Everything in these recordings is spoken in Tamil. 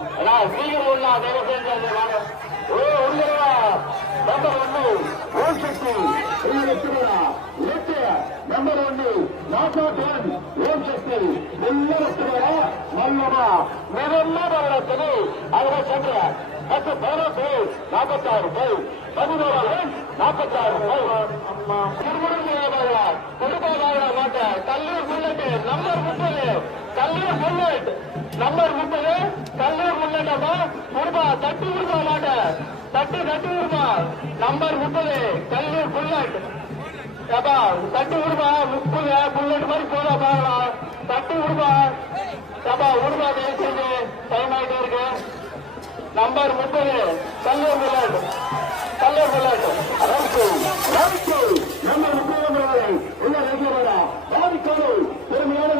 சீக்கிரம் ஒண்ணா தயவு செஞ்சு நம்பர் 1 ஓம் சக்தி நம்பர் 1 நாகாட்டன் ஓம் சக்தி மல்லமா மிகமாதவரத்தனை அவரை சென்ற 10 16 46 11 46 குடும்பமாக மாட்ட Kallur bullet number 30 Kallur bullet number 30 Kallur புல்லட்டமா குடும்பா தட்டி விடுமா மாட்ட தட்டி விடுமா நம்பர் 30 கல்லூர் புல்லட் தட்டி விடுமா 30 புல்லட் மாதிரி போதா பாக்கலாம் தட்டி விடுமா விடுமா தயவு செஞ்சு டைம் ஆகிட்டே இருக்கு நம்பர் 30 கல்லூர் புல்லட் நம்பர் 30 உள்ள ரெகுலரா பாதிக்கோடு பெருமையான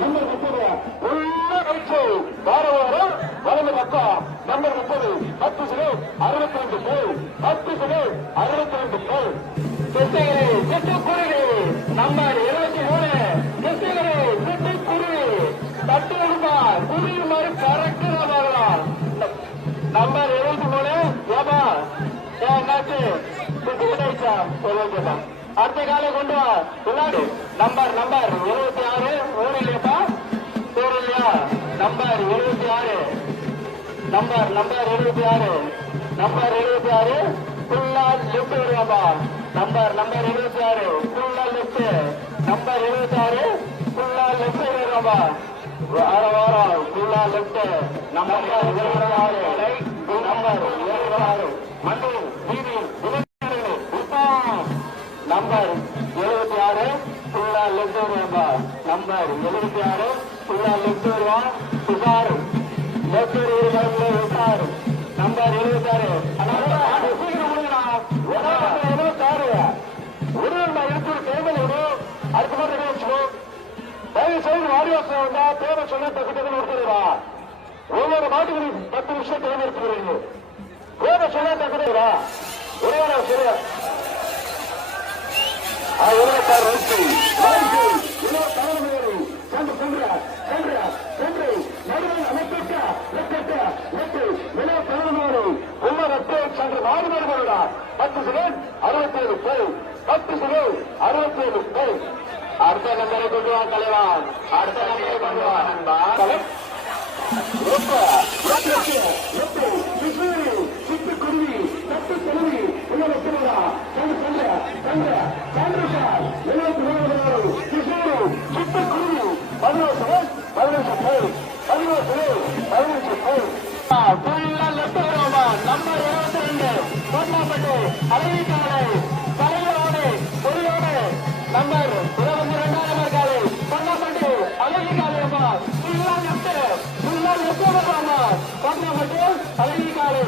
நம்பர் 30 உள்ள வச்சு வாரம் வலது பக்கம் நம்பர் 30 10 செகண்ட் 62 பேர் 10 செகண்ட் 62 பேர் கிருஷ்ணகிரி சிட்டுக்குருவி நம்பர் 23 கிருஷ்ணகிரி சிட்டுக்குருவி தட்டு கொடுப்பா குருவி மாதிரி கரெக்டா பார்க்கலாம் நம்பர் 23 ஏமா என்னாச்சு அடுத்த காலை கொண்டு வா நம்பர் 26 ஊர் இல்லையாப்பா ஊர் இல்லையா நம்பர் 26 நம்பர் 26 ஃபுல்லா லெப்ட் வருவாப்பா நம்பர் 26 ஃபுல்லா லெப்ட் நம்பர் 26 ஃபுல்லா லெப்ட் வருவாப்பா வாரம் ஃபுல்லா left number 26 number 26 Mandal number 76 ஃபுல்லா லெப்ட் வருவாப்பா நம்பர் 76 ஃபுல்லா லெப்ட் வருவான் சுகார் லெப்ட் விசார் நம்பர் 76 சீக்கிரம் முடியுங்களா 76 ஒரு டேபிள் விடும் அடுத்த மாதிரி வச்சுக்கோ தயவு செய்து வாரியாசம் வந்தா பேரை சொன்ன தகுதி கொடுத்துருவா ஒவ்வொரு மாட்டுக்கு 10 நிமிஷம் டைம் எடுத்துக்கிறீங்க பேரை சொன்ன தகுதிரா ஒரே சொல்ல அடுத்த நம்பரை கொண்டு வா தலைவான் அடுத்த நம்பரை கொண்டு வா நண்பா சிட்டுக்குருவி தட்டு குருவி உள்ள சிட்டுக்குருவி 15 நம்பர் 22 கோட்லாப்பட்டு அழகிக்காலை தலையோடு பொறியோடு நம்பர் 22 நம்பர் காலை கோட்லாப்பட்டு அழகிக்காலை அம்மா ஃபுல்லா லெப்ட் வருவாமா கோட்லாப்பட்டு அழகிக்காலை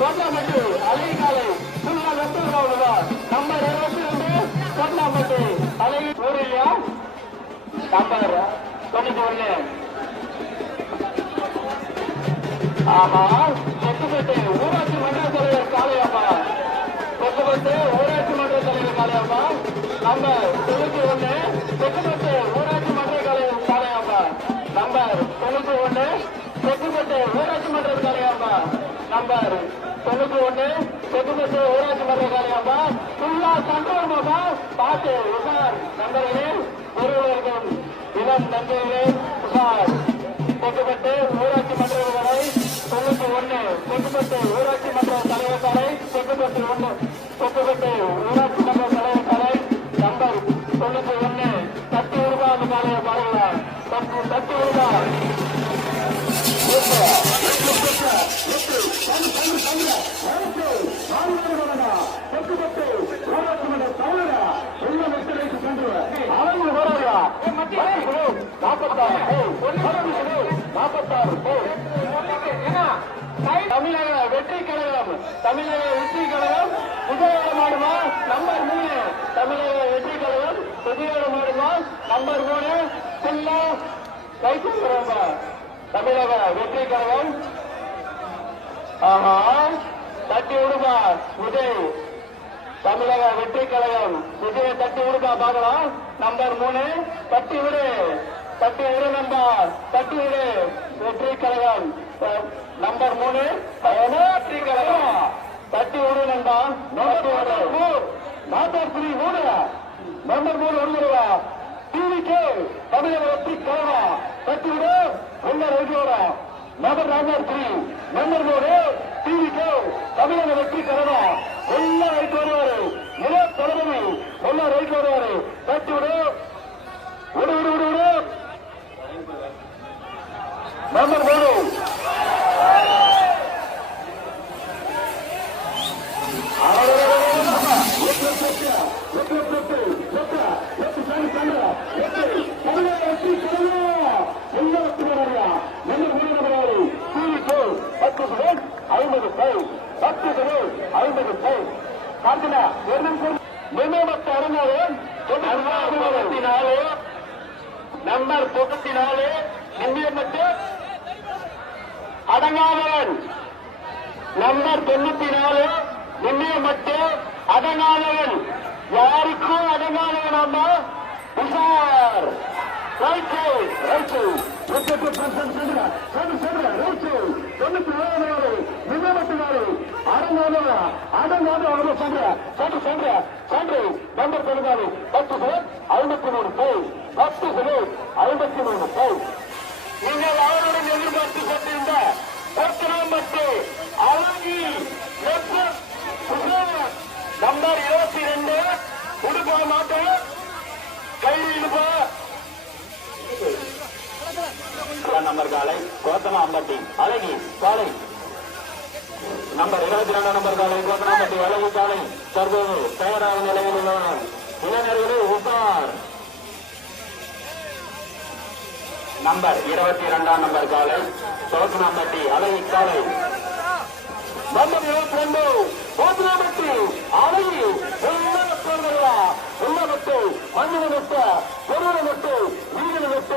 கோட்லாப்பட்டு அழகிக்காலை ஃபுல்லா லெப்ட் வருவாமா நம்பர் 22 கோட்லாப்பட்டு அழகி ஊர் இல்லையா நம்பர் 91 ஆமா கொத்துப்பட்டு ஊராட்சி மன்ற தலைவர் காளையம்மா கொத்துப்பட்டு ஊராட்சி மன்ற தலைவர் காளையம்மா நம்பர் 91 கொத்துப்பட்டு ஊராட்சி மன்ற தலைவர் காளையம்மா நம்பர் 91 கொத்துப்பட்டு ஊராட்சி மன்ற காளையம்மா நம்பர் 91 கொத்துப்பட்டு ஊராட்சி மன்ற காளையம்மா ஃபுல்லா கண்ட்ரோல்மா பார்த்து உஷார் நண்பர்களே ஒருவருக்கும் இளம் நண்பர்களே உஷார் கொத்துப்பட்டு ஊராட்சி மன்ற வரை 91 கொத்துப்பட்டு ஊராட்சி மன்ற தலைவர் சாலை கொத்துப்பட்டு ஊராட்சி மன்ற தலைவர் சாலை நம்பர் 91 10 ரூபாய் காலையை பாருங்களா 10 ரூபாய் கொத்துப்பட்டு ஊராட்சி மன்ற தலைவரா உள்ள வெற்றிலைக்கு சென்று அவங்க போறாங்களா 46 தமிழக வெற்றி கழகம் புதியோட மாடுமா நம்பர் 3 தமிழக வெற்றி கழகம் புதியோட மாடுமா நம்பர் 3 ஃபுல்லா கைப்பற்றுறாங்க தமிழக வெற்றி கழகம் ஆஹா தட்டி விடுமா விஜய் தமிழக வெற்றி கழகம் விஜயை தட்டி விடுமா பார்க்கலாம் நம்பர் 3 தட்டி விடு தட்டி விடு நம்பா, தட்டி விடு. வெற்றி கழகம் நம்பர் 3 வெற்றி கழகம் தட்டி விடு நம்பா. நம்பர் 3 விடுகிறவா டிவிக்கு தமிழக வெற்றி கழகம் தட்டி விடு. உள்ள ரைட்டோட நம்பர் 3 டிவிக்கு தமிழக வெற்றி கழகம் உள்ள ரைட் வருவாரு. நில தலைமை உள்ள ரைட் வருவாரு. தட்டி விடு. விடு விடு விடு விடு. Number 3 number 94 நிமிடமட்டு அடங்காதவன். நம்பர் 94 நிமிடமட்டு அடங்காதவன். யாருக்கும் அடங்காதவன் அம்மா உஷார். ரைட்டு ரைட்டு நம்பர் 14 10 நீங்கள் அவருடன் எதிர்பார்த்து கொண்டிருந்த பத்திரம்பட்டு அழகி நம்பர் 22 உடுப்பா மாட்டோம் கையில் இழுப்பா. நம்பர் காலை கோத்தமாம்பட்டி அழகி காலை. நம்பர் 22 நம்பர் காலை கோத்தமாம்பட்டி அழகி காலை தற்போது தயாராக நிலையில் உள்ளனர். இளைஞர்களே உஷார். நம்பர் 22 நம்பர் காலை கோத்தமாம்பட்டி அழகி காலை. நம்பர் 22 கோத்தமாம்பட்டி அழகி உள்ளமட்டு மண்ணில விட்ட பொருளை விட்டு வீதியில் விட்ட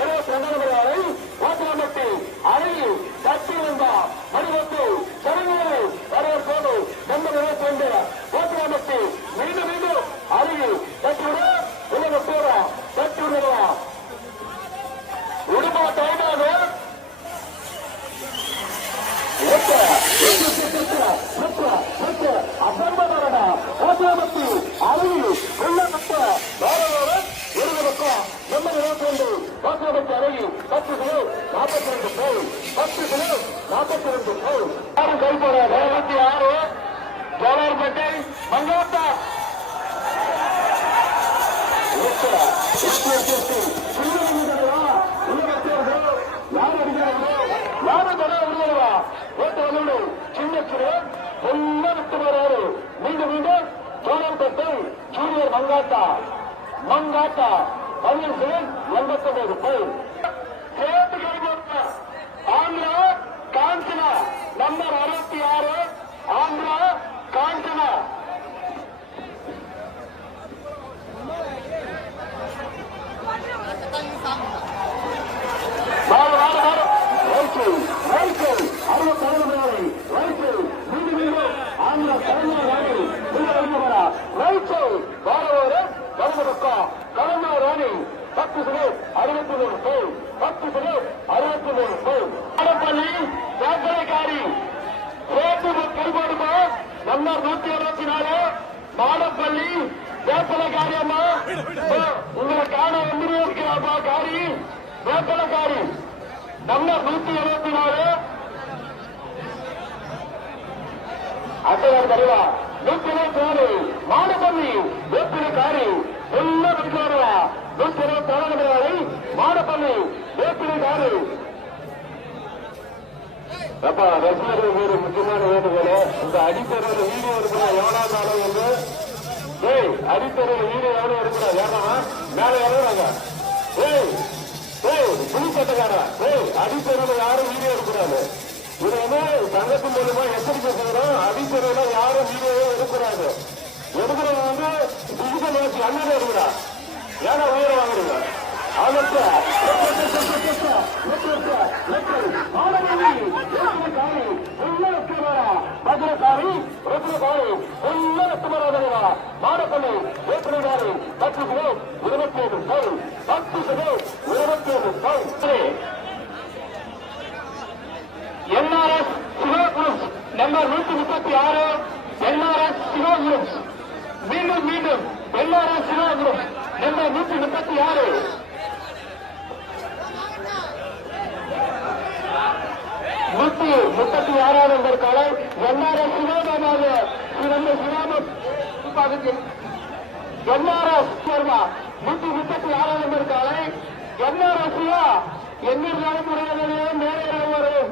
22 நம்பர் காலை கோத்தமாம்பட்டி அழகி தட்டி வந்தா மணிவத்து சரணியை வரவேற்போடு நம்பர் 22 கோத்தமாம்பட்டி மீண்டும் மீண்டும் அழகி தட்டி விட உலக போறா தட்டி விடுவா உடுமா டைமாக அசம்பவனா கோத்தமாம்பட்டி அழகி உள்ளமட்டு இருபது பக்கம் நம்பர் 22 கோத்தமாம்பட்டி அழகி 10 கிலோ 42 போல் 10 கிலோ 42 போல் யாரும் கைப்பட 26 ஜோலார்பேட்டை மங்கோட்டா மீண்டும் மீண்டும் ஜோலார்பேட்டை ஜூனியர் மங்காட்டா மங்காட்டா 89 போல் ஆந்திரா காஞ்சனா நம்பர் 66 ஆந்திரா காஞ்சனா. நம்பர் 124 மாடப்பள்ளி வேப்பலக்காரி அம்மா உங்களை காண வந்திருக்கிறாப்பா காரி வேப்பலக்காரி நம்பர் 124 அட்டையார் தருவா 124 மாடப்பள்ளி வேப்பிலக்காரி எல்லாம் இருக்கிறா 124 மாடப்பள்ளி வேப்பிலக்காரி. அப்பா ரசிகர்கள் ஒரு முக்கியமான வேண்டுகோள், இந்த அடித்தரோட வீடியோ இருக்கிற எவனாவது அளவு வந்து அடித்தரோட வீடியோ எவ்வளவு இருக்கிறா ஏன்னா மேல எவ்வளவுறாங்க புதுச்சட்டக்காரா அடித்தரோட யாரும் வீடியோ இருக்கக்கூடாது. இது வந்து சங்கத்தின் மூலமா எச்சரிக்கை செய்யறோம். அடித்தரோட யாரும் வீடியோவே எடுக்கூடாது. எடுக்கிறவங்க வந்து டிஜிட்டல் வச்சு அண்ணன் எடுக்கிறா ஏன்னா உயிரை வாங்குறீங்க. மதுரக்காரி மாடப்பள்ளி வேப்பனகாரி 10 kilo 27 10 kilo 27 NRS Siva groups number 136 NRS Siva groups. மீண்டும் மீண்டும் NRS Siva groups number 136. 136 number காலை என்ஆர்எஸ் சிவபாபாக என்ஆர்எஸ் சர்மா 136 நம்பர் காலை என்ஆர்எஸ் சிவா எங்கிருந்தாலும் முறையாக மேலே வரும்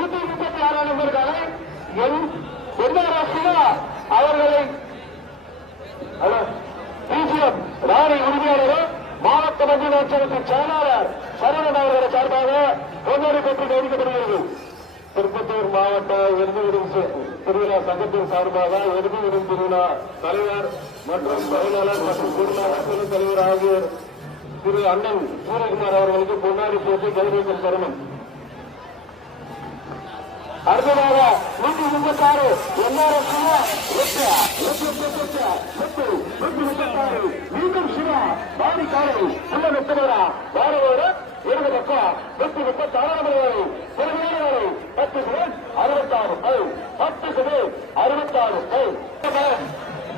136 நம்பர் காலை என்ஆர்எஸ் சிவா அவர்களை பிசிஎம் ராணி உரிமையாளர் மாவட்ட மண்டல அமைச்சகத்தின் செயலாளர் சரவணன் அவர்களை சார்பாக பொன்னாடி பெற்று கவனிக்கப்படுகிறது. திருப்பத்தூர் மாவட்ட எருதுவிடும் திருவிழா சங்கத்தின் சார்பாக எருதுவிடும் திருவிழா தலைவர் மற்றும் செயலாளர் மற்றும் குழுநாள் தலைவர் ஆகியோர் திரு அண்ணன் சூரியகுமார் அவர்களுக்கு பொன்னாடி போட்டு கௌரவிக்கும் தருணம். அடுத்ததாக 136 என்ஆர்எஸ் சிவா மீண்டும் சிவா பாடி காலை உள்ள வெட்டுவரா வாரவோடு இருபது பக்கம் 136 10 66 66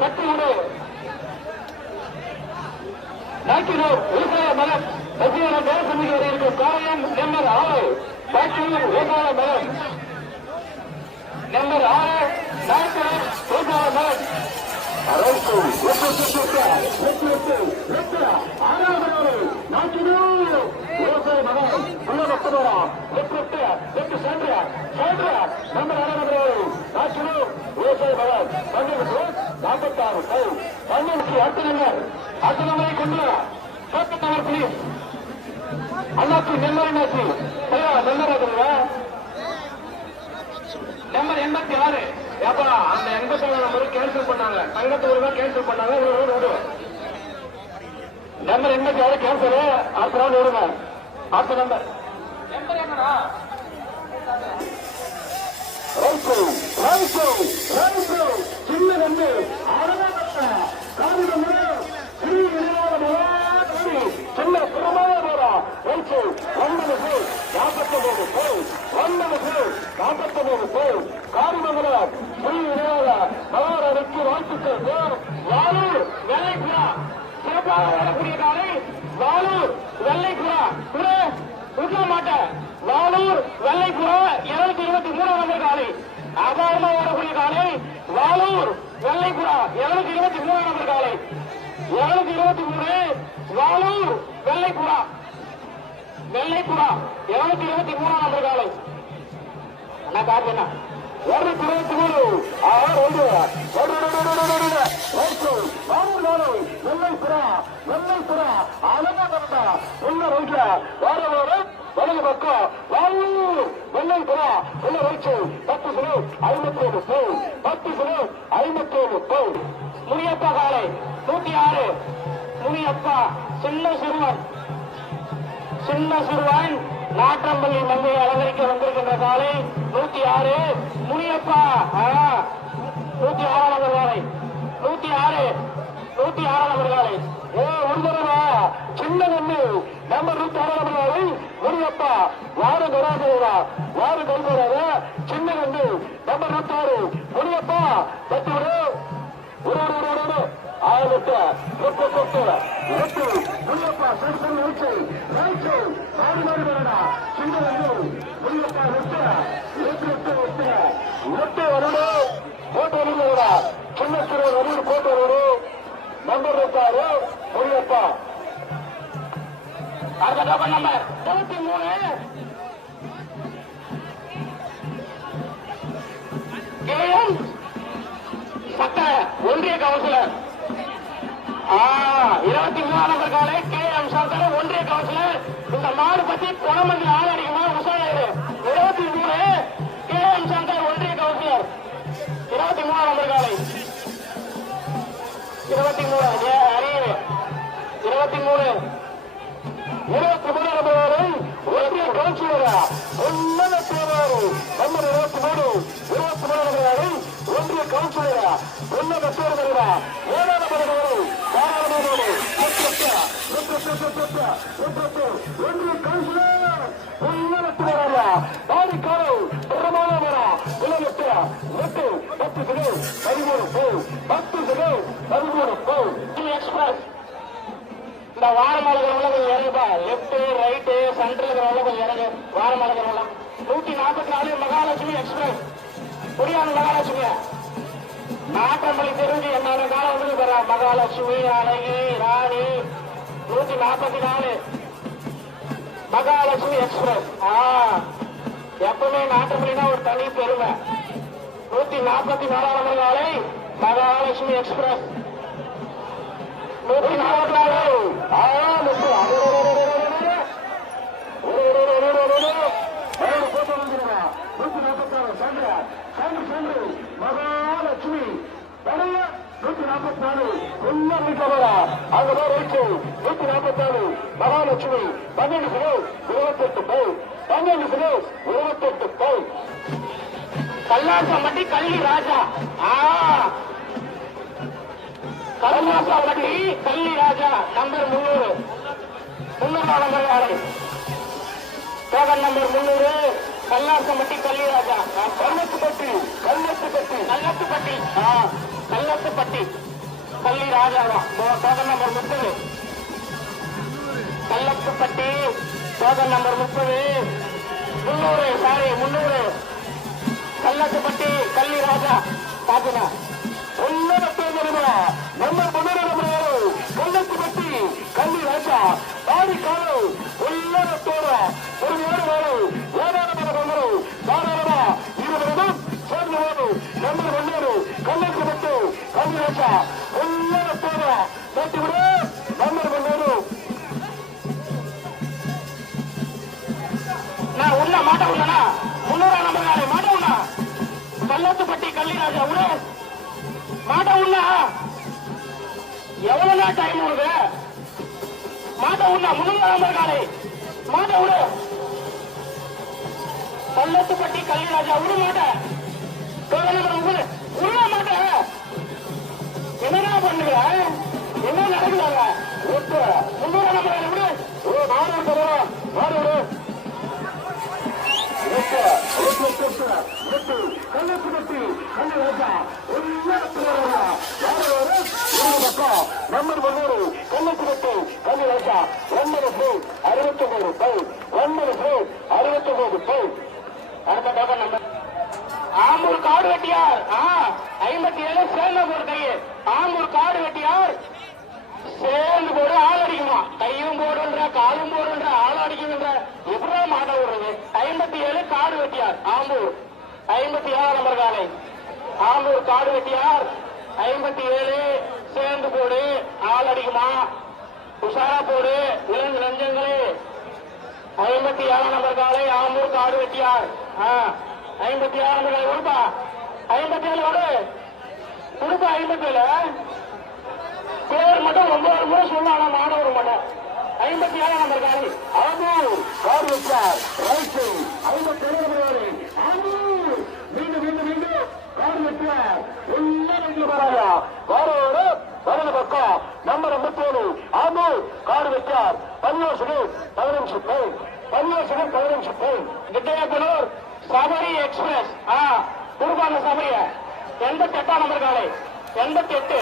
கட்டிவிடு நாட்டினோர் விவசாய மலம் மத்திய தேசமிக இருக்கும் காரியம் நம்பர் 6 காட்டினூர் விவசாய மலம் நம்பர் 6 நாட்டினோர் விவசாய மலம் அண்ணாச்சி நெல்லூர் அண்ணாச்சி நம்பர் 86. ஏப்பா அந்த 87 நம்பர் கேன்சல் பண்ணாங்க. தங்கத்தூர் தான் கேன்சல் பண்ணாங்க. Number 86 cancel. அடுத்த நாள் விடுங்க. அடுத்த நம்பர் சின்ன நம்பு சின்ன சுரமாக போறோம். 49 காரிமங்கலம் ஸ்ரீ விநாயக மகாராணிக்கு வாழ்த்துக்கள். வாலூர் வெள்ளைப்புறா சிறப்பாக வரக்கூடிய காலை வாலூர் வெள்ளைப்புறா விட மாட்டேன். வாலூர் வெள்ளைப்புறா 223 நம்பர் காலை அபாரமா வரக்கூடிய காலை வாலூர் வெள்ளைப்புறா 223 நம்பர் காலை 223 வாலூர் வெள்ளைப்புறா 223 நம்பர் காலை. என்ன காரணம்? 223 வெள்ளைப்புறா அலங்கா உள்ள ரைட்ல வாரவாரம் வலது பக்கம் வாலூர் வெள்ளைப்புறா உள்ள ரைட்டு 10 கிலோ 57 முனியப்பா காலை 106 முனியப்பா சின்ன சிறுவன் நாட்டம்பள்ளி மங்கையை அலங்கரிக்க வந்திருக்கின்ற காலை 106 முனியப்பா 106 நம்பர் காலை 106 நம்பர் காலை ஒருவரா சின்ன நம்பு நம்பர் 106 நம்பர் காலை முனியப்பா வார கராசா வார கைபோறாத சின்ன நம்பு நம்பர் 106 முனியப்பா 10 ஒரு 18 முனியப்பா நம்பர் 6 முனியப்பா. அடுத்த நம்பர் 23 கேஎம் சட்ட ஒன்றிய கவுன்சிலர் 23 நம்பர் காலை கேஎம் சட்ட ஒன்றிய கவுன்சிலர். இந்த மாடு பத்தி குணமஞ்சள் ஆளாடிக்குமா உசாரு 23 கேஎம் சட்ட ஒன்றிய கவுன்சிலர் 23 நம்பர் காலை 23 அறிவு 23 நம்பர் வரை ஒன்றிய கவுன்சிலர் உண்மையான தேர்வாரு நம்பர் 23 நம்பர் வரை ஒன்றிய கவுன்சிலர் உண்மையான தேர்வாரு 7 நம்பர் வரை ஒன்றிய கவுன்சிலர் உண்மையான தேர்வாரு பாடி காலை வாரமழகிற கொஞ்சம் இறங்குப்பா. லெப்ட் ரைட்டு சென்டர் இருக்கிறவங்க கொஞ்சம் இறங்கு. வாரமழகிறவங்களாம் 144 மகாலட்சுமி எக்ஸ்பிரஸ் புரியாத மகாலட்சுமி நாட்டம்பள்ளி தெரிஞ்சு என்னோட காலம் வந்து பெற மகாலட்சுமி அழகி ராணி 144 மகாலட்சுமி எக்ஸ்பிரஸ். எப்பவுமே நாட்டம்பள்ளினா ஒரு தனி பெருமை. 144 நாளை மகாலட்சுமி எக்ஸ்பிரஸ் 144 மகாலட்சுமி 144 அங்கே ரைட்டு 144 மகாலட்சுமி 12 கிலோ 28 பை 12 கிலோ 28 பை. கல்லாசம்பட்டி கள்ளி ராஜா கல்லாசம்பட்டி கள்ளி ராஜா நம்பர் 300 நம்பர் யாரு டோக்கன் நம்பர் 300 கல்லாசம்பட்டி கள்ளி ராஜா கல்லத்துப்பட்டி கள்ளி ராஜாவா token number 30 Kallathuppatti token number 30 300 Kallathuppatti Kalli Raja பாத்துனா number 300 Kallathuppatti Kalli ராஜா பாடி காலு உள்ளத்தோட ஒரு வேறு ஏதாரமான தாராளமா 20 சேர்ந்து நம்பர் 100 கல்லத்துப்பட்டி கள்ளி ராஜா உள்ளத்தோட கேட்டு விடு. நம்பர் 100 நான் உள்ள மாட்ட உள்ளனா 300 நம்பர் நாளை மாட்ட உள்ள கல்லத்துப்பட்டி கள்ளி ராஜா உள்ள மாட்ட உள்ள எவ்வளவு டைம் உனக்கு மாட்ட உள்ள 300 நம்பர் காலை மாட்ட உள்ள கல்லத்துப்பட்டி கள்ளி ராஜா உள்ள மாட்ட உள்ள மாட்ட என்னடா பண்ணுங்க என்ன நடக்குதாங்க 300 நம்பர் விடு மாடு விடு கல்லத்துப்பட்டி Kalli Raja number 100 கல்லத்துப்பட்டி Kalli Raja 69 by 69 by. அடுத்த டோக்கன் நம்பர் ஆம்பூர் காடு வெட்டியார் 57 சேர்ந்த போடு கையை ஆம்பூர் காடு வெட்டியார் சேர்ந்து போடு ஆள் அடிக்குமா கையும் போடுன்ற காலும் போடுன்ற ஆள் அடிக்குன்ற எப்படா மாட்ட விடுறது 57 காடு வெட்டியார் ஆம்பூர் 57 நம்பர் காலை ஆம்பூர் காடு வெட்டியார் 57 சேர்ந்து போடு ஆள் அடிக்குமா உஷாரா போடு இளஞ்சு நெஞ்சங்களே 57 நம்பர் காலை ஆம்பூர் காடு வெட்டியார் 57 நம்பர் காலை கொடுப்பா 57 விடு கொடுப்பா 57 பேர் மட்டும் 9 முறை சொன்னாங்க மாணவர் மட்டும் 57 நம்பர் காலை ஆம்பூர் காடு வெட்டியார் ரைட்டு 57 நம்பர் ஆம்பூர் மீண்டும் காடு வெட்டியார் உள்ள வராங்க வாரோடு வலது பக்கம் நம்பர் 57 ஆம்பூர் காடு வெட்டியார் 15 பை கிட்டையாப்பனூர் சபரி எக்ஸ்பிரஸ் குருபான சபரிய 88 நம்பர் காலை 88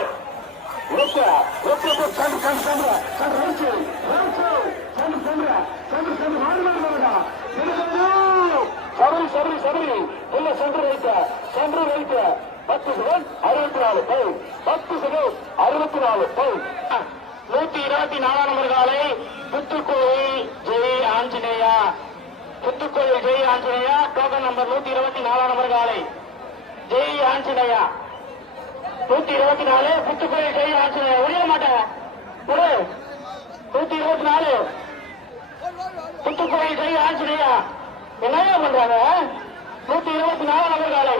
சபரி உள்ள சென்று வைத்த 10 செகண்ட் 64 பை 10 செகண்ட் 64 பை. 124 நம்பர் காலை Puthukoil Jai Anjaneya token number 124 number காலை ஜெய் ஆஞ்சநேயா 124 புத்துக்கோயில் ஜெய் ஆஞ்சநேயா உடைய மாட்டேன் 124 புத்துக்கோயில் ஜெய் ஆஞ்சநேயா என்ன பண்றாங்க 124 நம்பர் காலை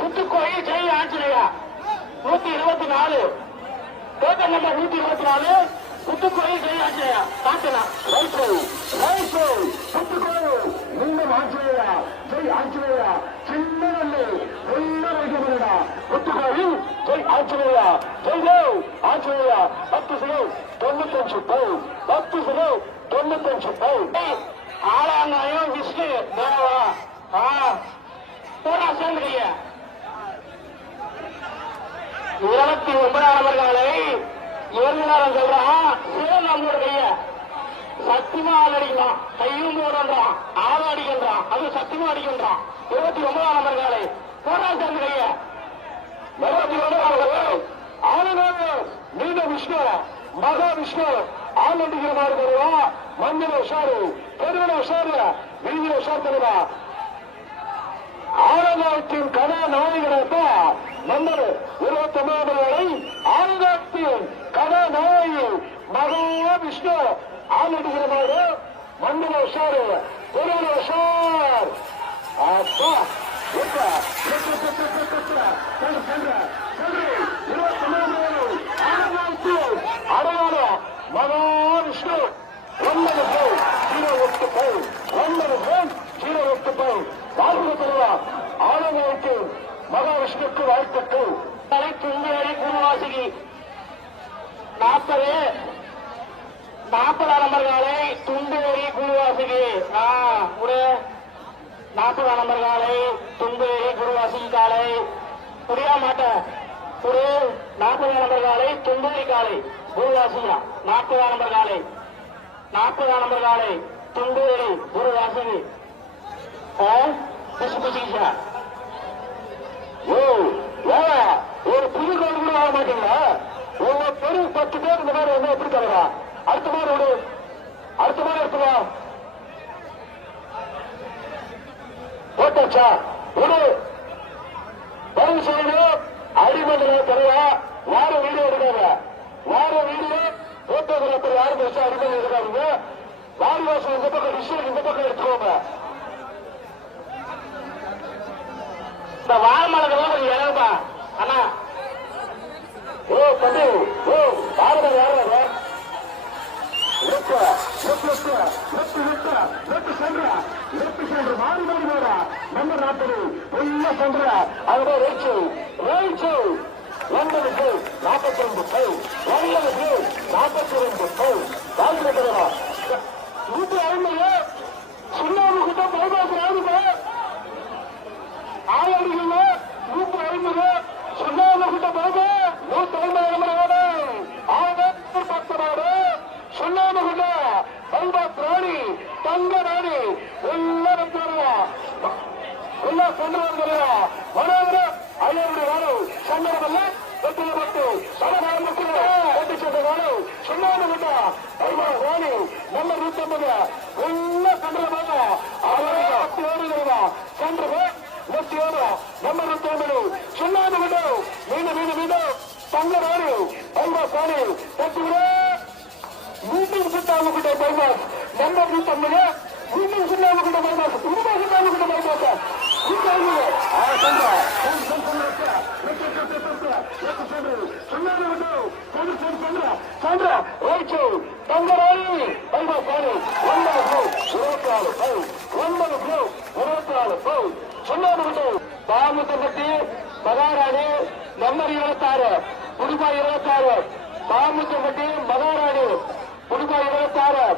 புத்துக்கோயில் ஜெய் ஆஞ்சநேயா 124 டோக்கன் நம்பர் 124 புத்துக்கோயில் ஜெய் ஆஞ்சநேயா பாக்கலாம் புத்துக்கோயில் மீண்டும் ஆஞ்சநேயா ஜெய் ஆஞ்சநேயா சின்ன புத்துக்கோயில் ஜெய் ஆஞ்சநேயா ஜெய் ஆஞ்சநேயா 10 செகண்ட் 95 பை 10 செகண்ட் 95 பை. ஆளாங்காயம் விஷ்ணு தேவா பூரா சேர்ந்துருங்க 29 நம்பர் காலை இவங்க நேரம் சொல்றான் சிவன் நம்மளோட கைய சத்தியமா ஆள் அடிக்கலாம் கையும் போடுறான் ஆள் அடிக்கின்றான் அது சத்தியமா அடிக்கின்றான் 29ஆம் நம்பர் காலை போராட்டம் அந்த கைய 29ஆம் ஆளுநர் நீண்ட விஷ்ணு மகா விஷ்ணு ஆள் அடிக்கிற மாதிரி தருவா மண்ணில உஷாரு பெருவிட உஷாரு வீதியில உஷார் தருவா ஆரங்காலத்தின் கதாநாயகனப்ப நம்பர் 29 வேளை ஆரங்காலத்தின் கதாநாயகி மகா விஷ்ணு ஆள் அடிக்கிற மாதிரி மண்ணில உஷாரு பெருவிட உஷார் அப்பா அடையாளம் மகா விஷ்ணு 9 போய் 08 போய் 9 போய் 08 போய் வாழ்க்கை பெறுவா ஆளுநருக்கு மகாவிஷ்ணுக்கு வாழ்த்துக்கள் துண்டியடி குருவாசிகி 40 நம்பர் காலை துண்டியடி குருவாசிகி 40 நம்பர் காலை துண்டியடி குருவாசிகி காலை புரியா மாட்டேன் ஒரு 40 நம்பர் காலை துண்டியடி காலை குருவாசியா 40 நம்பர் காலை 40 நம்பர் காலை துண்டியடி குருவாசிகி ஒரு புது கோடு கூட ஆக மாட்டீங்களா உங்க பெரு 10 பேர் இந்த மாதிரி வந்து எப்படி தரா அடுத்த மாதிரி விடு அடுத்த மாதிரி எடுத்துவா போட்டாச்சா விடு பதிவு செய்யணும் அடிமண்டல தரையா யாரும் வீடியோ எடுக்காத யாரும் வீடியோ போட்டோகிராஃபர் யாரும் பெருசா அடிமண்டலம் எடுக்காதீங்க வாரி வாசல் இந்த பக்கம் டிஸ்ட்ரிக்ட் இந்த பக்கம் எடுத்துக்கோங்க இந்த வாரமலக்கெல்லாம் கொஞ்சம் இறங்குப்பா அண்ணா ஓ தம்பி ஓ பாருங்க யாரும் மாறி மாறி போறா நம்பர் 40 உள்ள சொல்ற அவரே ரைச்சு ரைச்சு 9 போய் 42 போய் 9 போய் 42 போய் வாழ்க்கை பெறவா நூற்றி 50 சுண்ணாம்பு கிட்ட போகாது ஆயிரம் 150 சுண்ணாம்பு கிட்ட போக 150 ஆயிரம் 10 சுண்ணாம்பு கிட்ட பல்பாத் ராணி தங்க ராணி எல்லாரும் தருவா எல்லா சொந்தவர்களா மனோகர ஐயாவுடைய வாழவு சந்தரமல்ல வெற்றில பட்டு சமகாலம் வெற்றி சென்ற வாழவு சுண்ணாம்பு கிட்ட பல்பாத் ராணி நம்பர் 150 எல்லா சந்திரமாக அவரை 10 ஓடுகிறதா சென்று நம்பர் 150 சுண்ணாம்பு கிட்ட மீண்டும் தங்கராணி பல்பாத் ராணி தட்டுகிறே மீண்டும் சுண்ணாம்புகிட்ட பைபாஸ் நம்பர் 150 மீண்டும் சுண்ணாம்புகிட்ட பைபாஸ் சுண்ணாம்புகிட்ட பைபாஸ் தங்கராணி பைபாஸ் ராணி 9 சுண்ணாம்புகிட்ட பாமுத்தம்பட்டி மகாராணி நம்பர் 26 புதுப்பா 26 பாமுத்தம்பட்டி மகாராணி புதுப்பா 26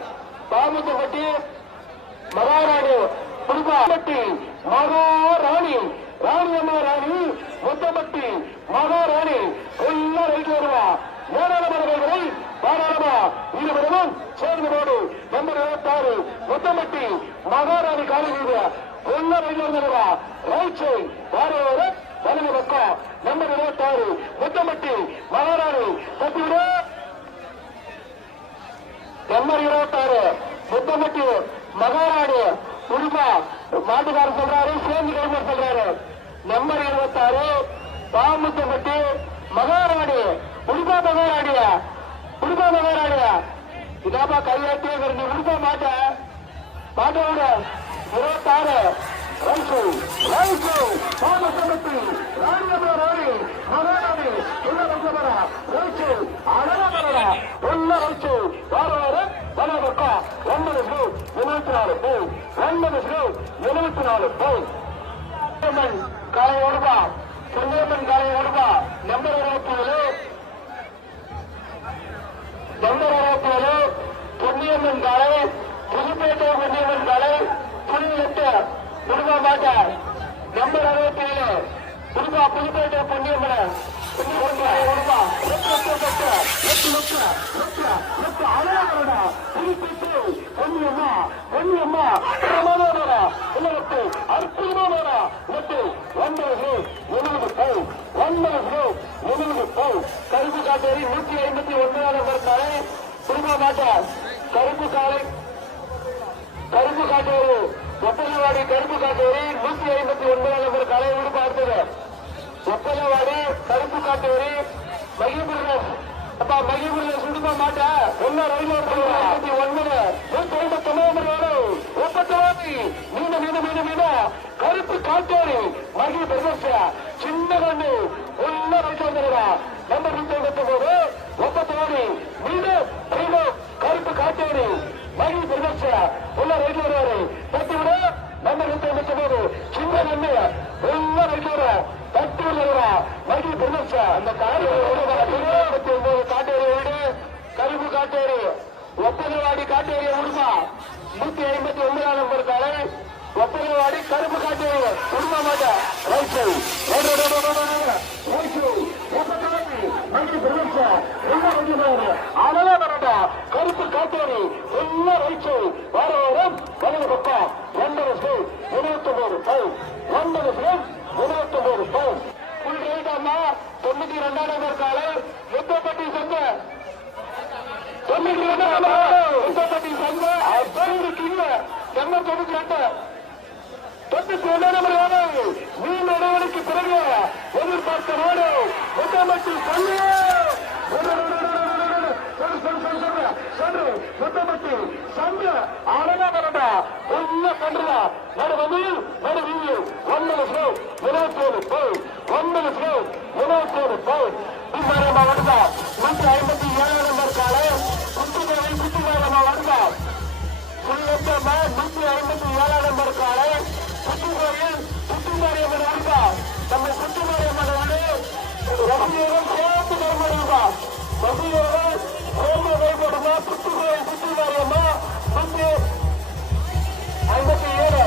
பாமுத்தம்பட்டி மகாராணி புதுப்பாட்டி மகாராணி ராணியம்மா ராணி முத்தம்பட்டி மகாராணி எல்லாம் ரைட்டு வருவா ஏராளமானவர்களை தாராளமா ஈடுபடவும் சேர்ந்தோடு நம்பர் 26 முத்தம்பட்டி மகாராணி காலையில் எல்லாம் ரைட்டு வருவா ரைட் சைட் வாரோட வலது பக்கம் நம்பர் 26 முத்தம்பட்டி மகாராணி தட்டிவிட நம்பர் 26 முத்தம்பட்டி மகாராணி புதுப்பா மாட்டுக்காரர் சொல்றாரு சேர்ந்து கலைஞர் சொல்றாரு நம்பர் 26 பாமுத்தம்பட்டி மகாராணி புதுப்பா மகாராணியா இதாப்பா கையாட்டியே நீ உடுப்பா மாட்டோட 26 ரைசு பாமுத்தம்பட்டி ராணியம்மா ராணி மகாராணி ரைசு அழகா உள்ள ரைசு வாரோட வலதுபக்கம் 9 போய் 9 போய் காலை ஓடுவா சுந்தரமன் காலை ஓடுவா நம்பர் 27 பொன்னியம்மன் காலை புதுப்பேட்டை பொன்னியம்மன் காலை புதுவெட்டு புதுவா மாட்ட நம்பர் 67 புதுப்பேட்டை பொன்னியம்மன் கருப்பு காட்டேரி 151 நம்பர் காலை திரும்ப மாட்டார். கருப்பு காலை கருப்பு காட்டேரி ஒப்பலவாடி கருப்பு காட்டேரி 151 நம்பர் காலை விடுபார்த்தது. ஒப்பலவாடி கருப்பு காட்டேரி மகிபுரம் அப்பா மகிபுரம் சுடுமா மாட்டா ஒன்னு ரயில் 151 159 மீன மீன மீன மீன கருப்பு காட்டேரி மகி பிரதேச சின்ன கண்ணு ஒன்னு ரயில் வந்துடுறா நம்பர் 159 ஒப்பத்தவாடி மீண்டும் கருப்பு காட்டேரி மகி பிரதேச ஒன்னு ரயில் வருவாரு தட்டி விட நம்பர் 159 சின்ன கண்ணு ஒன்னு ரயில் வர தட்டி விடுறா மகி பிரதேச அந்த காட்டேரி வீடு கருப்பு காட்டேரி ஒப்பதவாடி காட்டேரி உடுமா 159 நம்பர் காலை ஒப்பதவாடி கருப்பு காட்டேரி உடுமா மாட்டா கருப்பு காட்டேரி எல்லாம் ரைச்சு வர வரும் வலது பக்கம் 29 92 நம்பர் காலை முத்தப்பட்டி சங்க 92 சங்க நம்பர் 92 நம்பர் நீண்ட இடைவெளிக்கு பிறகு எதிர்பார்த்த நாடு முத்தப்பட்டி சங்க முத்தப்பட்டி சங்க அழகா உள்ள கண்டுதா நடுவதில் நடுவீதியில் 9 மாவட்டா 157 நம்பர் காலை குட்டிகார மாவட்டா 157 நம்பர் காலை குட்டிகோயில் குட்டிமாரியம்மன் இருக்கா நம்ம குட்டிமாரியம்மன் ரசிகர்கள் சேர்த்து கருமாடுவா ரசிகர்கள் சேர்ந்து கைப்படுமா குட்டிகோயில் குட்டிமாரியம்மா 157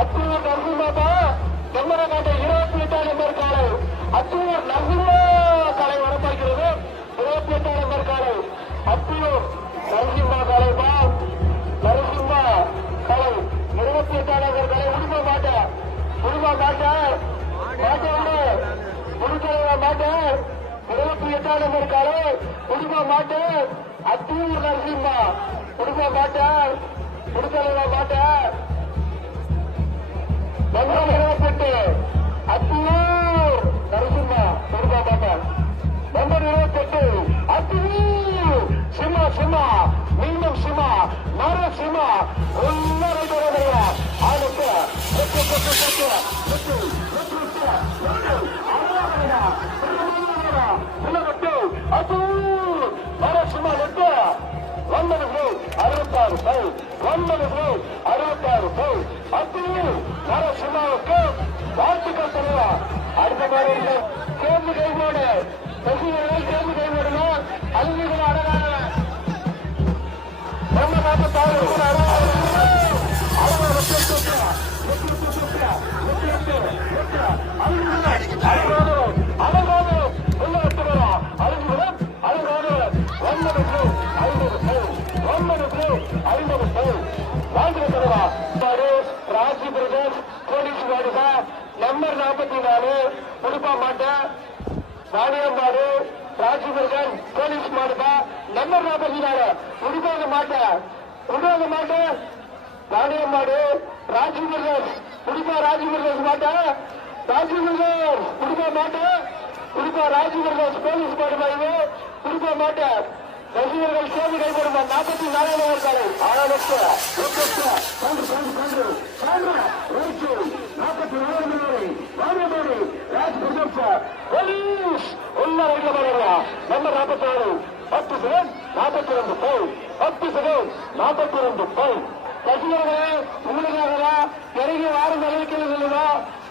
அத்தூர் நரசிம்மா தெம்மரகாட்ட 28 நம்பர் காலை அத்தூர் நரசிம்மா காலை வரப்பாய்க்கிறது 28 நம்பர் காலை அத்தூர் நரசிம்மா காலைப்பா நரசிம்மா காலை 28 நம்பர் காலை உடுமா மாட்ட மாட்ட 28 நம்பர் காலை உடுமா மாட்ட அத்தூர் நரசிம்மா உடுமா மாட்ட மாட்ட நம்பர் 28 அத்தூர் நரசிம்மா உடுமா மாட்ட நம்பர் 28 அத்தூர் சிம்மா மீண்டும் சிம்மா நரசிம்மா நரசிம்மாவுக்கு வாழ்த்துக்கள் தருவா அடுத்த மாதிரி கேள்வி கைவோடு ரசிகர்கள் கேள்வி கைவோடுனா அலுவலகம் அழகான நம்ம 44 புதுப்பா மாட்டை வாணியம்பாடு ராஜிபர்கன் போலீஸ் மாடுப்பா நம்பர் 44 புதுப்பாக மாட்டை வாணியம்பாடு ராஜிபர்கன் புதுப்பா ராஜிபர்கன் மாட்டை ராஜிபர்கன் புதுப்பா மாட்டை புதுப்பா ராஜிபர்கன் போலீஸ் மாடுப்பா இது புதுப்பா மாட்டை ரசிகர்கள் சேவை கைப்படுமா 44 காலை 44 42 பாயிண்ட். ரசிகர்களே உங்களுக்காக இறங்கி வாரம் நிலைக்கிறது சொல்லுவா.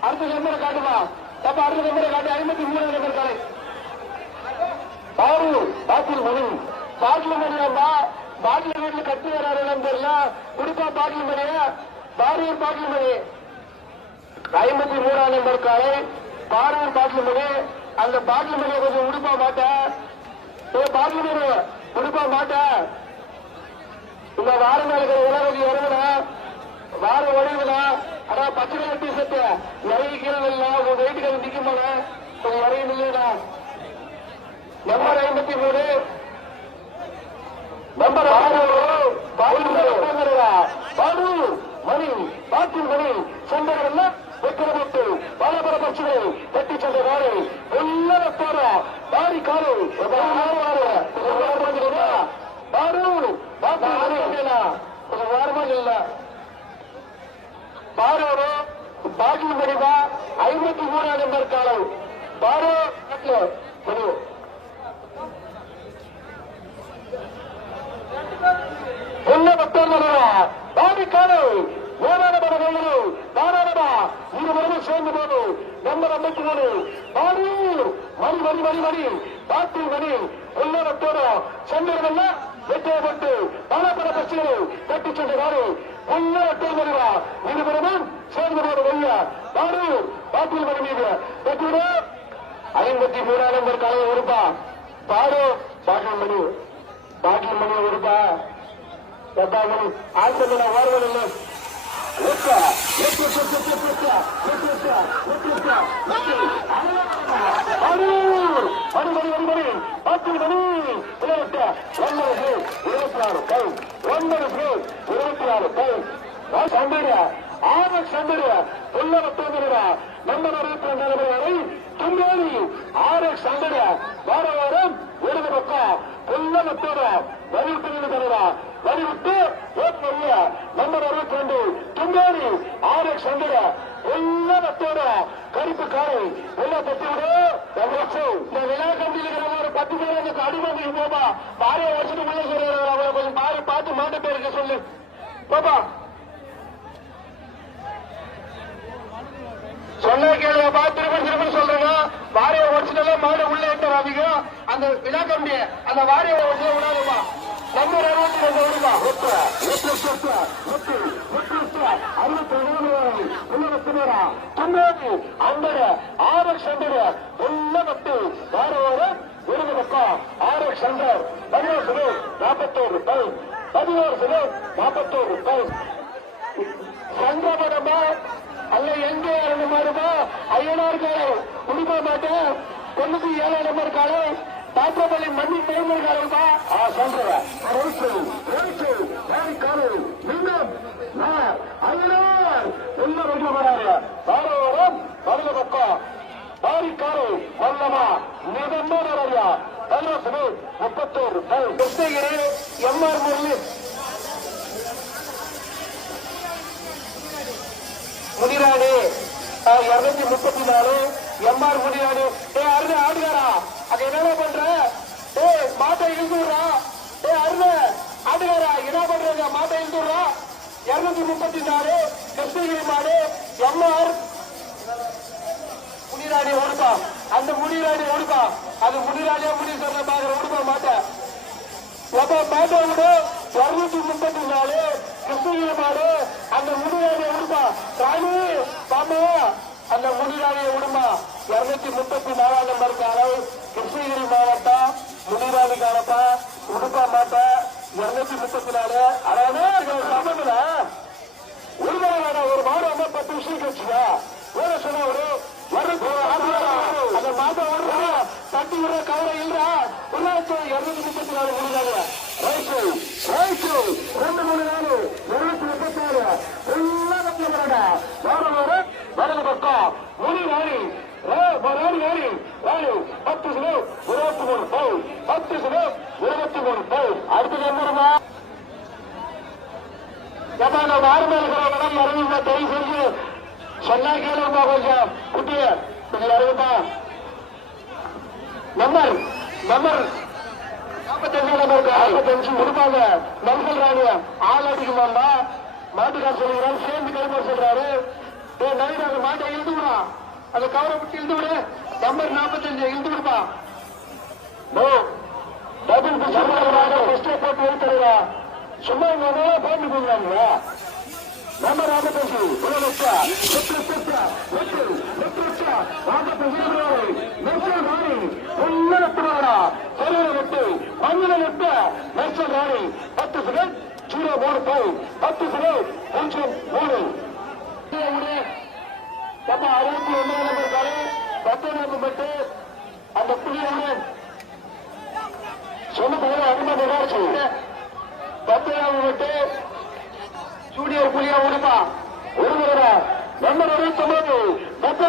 அடுத்த நம்பரை காட்டுமா தப்ப அடுத்த நம்பரை காட்டி 53 நம்பர் காலை பாரு பாட்டில் மணி பாட்டில் மணியாண்டா பாட்டில் வீட்டில் கட்டி வராரு தெரியல குடிப்பா பாட்டில் மணிய பாரூர் பாட்டில் மணி 53 நம்பர் காலை பாரூர் பாட்டில் மணி. அந்த பாட்டில் மணியை கொஞ்சம் உடுப்பா மாட்டேன் பாட்டில் மணி உடுப்பா மாட்டேன். இந்த வாரம் உலகம் இறங்குனா வாரம் ஒழிவுனா ஆனா பச்சை கட்டி சட்ட இறங்கி கீழே இல்ல உங்க வெயிட்டுக்கு நிக்க போன கொஞ்சம் இறங்கி நில்லுடா. நம்பர் 53 நம்பர் பாடு மணி பாட்டில் மணி சொந்தங்கள் வெற்றிடப்பட்டு பலபர பட்சிகள் வெட்டி சென்ற நாடு எல்லா போற பாரி காலை பாடு வாரமா இல்ல பாரோடு பாட்டில் மணிவா 53 நம்பர் காலை பாரோ மணி பாடிக்காலை ஓராடபடங்களு தாராடபா இருவரும் சேர்ந்து போது நம்பர் 53 பாரூர் மணி மணி மணி மணி பாட்டில் மணி உள்ளத்தோட சென்றவர்கள் வெற்றப்பட்டு பலபல பட்சிகளை கட்டி சென்றாரு. உள்ளத்தோடு மணிவா இருவரும் சேர்ந்து போது வையா பாரூர் பாட்டில் மணி மீது வெற்றி 53 நம்பர் காலை ஒருப்பா பாரு பாட்டில் மணி பாட்டில் மணி ஒருப்பா மணி ஆட்கள் ஓர்வல் இல்லை நம்பர் 22 வரை தும்பேரி RX வார வாரம் இடது பக்கம் கொல்லத்தோட வரிவிட்டு தருவா வரிவிட்டு நம்பர் 22 தும்பேரி RX கொல்லத்தோட கருப்பு காரை எல்லாம் தட்டிவிடு. இந்த விழா கம்பியில் இருக்கிற ஒரு 10 பேருக்கு அடிமை போபா பாரிய வருஷத்துக்கு உள்ள சொல்றாரு அவரை கொஞ்சம் பாரி பார்த்து மாட்ட பேருக்கு சொல்லு போபா சொன்ன கேளுப்பா திருப்பி சொல்றேங்க. வாரிய ஓடிச்சுட்டாலே மாடு உள்ள விட்டுறாதீங்க. அந்த விழா கம்பிய அந்த வாரிய ஓடிச்சு விடாதுப்பா. நம்பர் 62 வருமா 41 சங்கமனமா அல்ல எங்க மாறுமா ஐயனார் காலை குடிப்ப மாட்டேன் 97 நம்பர் காலை தாத்தப்பள்ளி மண்ணி டைமர் காலைப்பா சொல்றேன் ஐயனார் உள்ள ரொம்ப வராரு பாரவரம் வலது பக்கம் பாரிக்காரு கொல்லமா நிதம்பரையா 31 கிருஷ்ணகிரி MR முரளி முனிராணி 234 MR முனிராணி அருண் ஆடுகாரா அது என்ன பண்ற மாட்டை இழுந்துடுறா அருண் ஆடுகாரா என்ன பண்றாங்க மாட்டை இழுந்துடுறா 234 கிருஷ்ணகிரி மாடு MR முனிராணி ஓடுப்பா அந்த முனிராணி ஓடுப்பா அது முனிராணியா முனீஸ்வரன் பாக்குற ஓடுப்பா மாட்டேன் மாட்டை விடு 234 கிருஷ்ணகிரி மாடு அந்த முனிராணியை விடுமா ராணி பாமா அந்த முனிராணியை விடுமா 234 நம்பர் காலை கிருஷ்ணகிரி மாவட்டம் முனிராணி காலப்பா உடுப்பா மாட்டா 234 அதாவது சம்பந்தல ஒரு வேலை ஒரு மாடு வந்து 10 விஷயம் கட்சியா வேற சொன்ன ஒரு அந்த மாட்டை ஒரு தட்டி விடுற கவலை இல்லா 234 முனிராணி ரைட்டு 234 வலது பக்கம் முனி ராணி ராணி ராணி ராணி 10 கிலோ 23 பவுல் 10 கிலோ 23 பவுல் அடுத்தது என்னமா நம்ம ஆர்மி இருக்கிற இடம் இறங்குமா தெரிய செஞ்சு சொன்னா கேளுப்பா கொஞ்சம் குட்டிய கொஞ்சம் இறங்குப்பா நம்பர் கொடுப்பாங்க. நம்சல் ராணிய ஆள் அடிக்குமாண்டா மாட்டுக்கார சொல்லுகிறாரு, சேர்ந்து கைப்பட சொல்றாரு. நவீன மாட்டை இழுத்து விடா, அந்த கவரை விட்டு இழுத்து விடு. நம்பர் 45 இழுத்து விடுப்பா. டபுள் போட்டு எழுத்துறா, சும்மா போட்டு போடுறாங்களா? நம்பர் 45 10 செகண்ட் 0 3 10 செகண்ட் 0 3 நம்ம 61 நம்பர் காலை 19 பட்டு அந்த புள்ளியுடன் சொன்ன அருமை நிகழ்ச்சி 10 பட்டு ஜூனியர் புலியா உடுப்பா ஒரு முறை நம்பர் 69 பத்து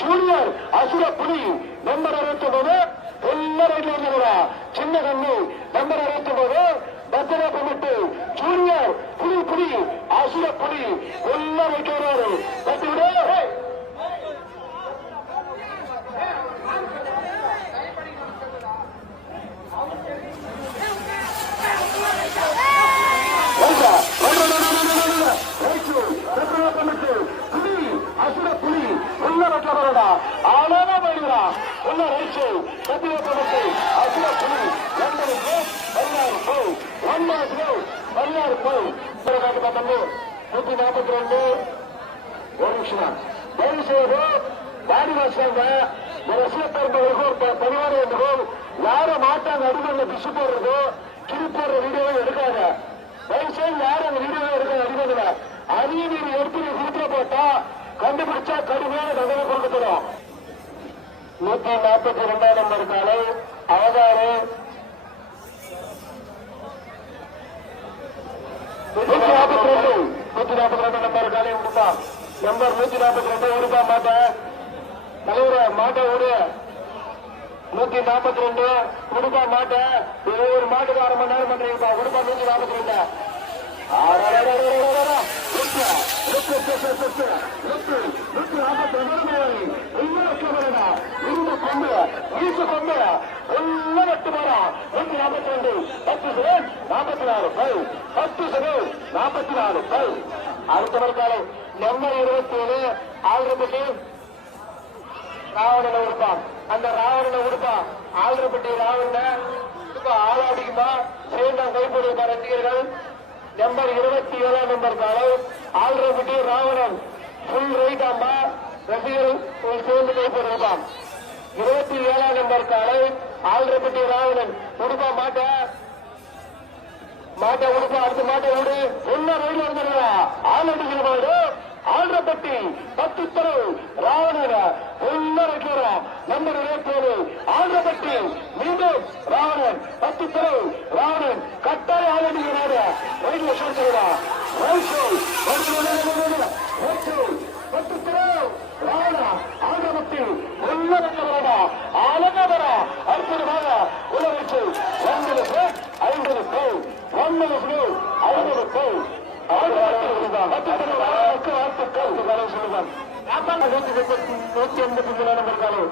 ஜூனியர் அசுர புலி நம்பர் 69 எல்லாரும் சின்ன கண்ணு நம்பர் 69 பத்து ஜூனியர் புலி அசுர புலி எல்லாம் வைக்கிறாரு. பத்து விட யாரும் மாட்டாங்க அடிமல்ல பிசு போடுறதோ கிரி போடுற வீடியோவை எடுக்காத. தயவுசெய்து யாரும் அந்த வீடியோவை எடுக்க அடிமல்ல அதையும் நீங்க எடுத்து குறிப்பிட போட்டா கண்டுபிடிச்சா கடுமையான தண்டனை கொடுக்கப்படும். 142 நம்பர் காலை அவதாறு 142 நம்பர் காலை உடுப்பா. நம்பர் 142 உடுப்பா மாட்ட தலைவர மாட்ட ஓடு 142 உடுப்பா மாட்ட. ஒரு மாட்டுக்கு 1/2 மணி நேரம் பண்றீங்கப்பா. உடுப்பா 142 அடுத்த காலை நம்பர் 27 ஆல்ரப்பட்டி ராவணனை உடுப்பா. அந்த ராவணனை உடுப்பா ஆல்ரப்பட்டி ராவண ஆளாடிக்குமா சேர்ந்தா கைப்பொழுதுப்பா ரசிகர்கள். நம்பர் 27 நம்பர் காலை ஆல்ரப்பட்டி ராவணன் ஃபுல் ரைட் அம்மா ரசிகர்கள் சேர்ந்து கைப்பொழுதுப்பா. 27 நம்பர் காலை ஆல்ரப்பட்டி ராவணன் உடுப்பா மாட்ட உடுப்பா. அடுத்த மாட்டை விடு என்ன ரயில் வந்துடுறா ஆள் அடிக்கிற மாடு ஆல்ரப்பட்டி 10 தரவு ராவணன் வைக்கிறோம். நம்பர் 27 ஆல்ரப்பட்டி மீண்டும் ராவணன் 10 தரவு ராவணன் கட்டாய ஆள் அடிக்கிறாரு. ரயில்ல சொல்லுறா 10 தரவு ராவணா ஆல்ரப்பட்டி உள்ள வைக்கிறா ஆலங்கவர அற்புதமாக உள்ள வச்சு 50 பேர் 50 பேர் 50 பேர் 50 பேர் 183 நம்பர் காலை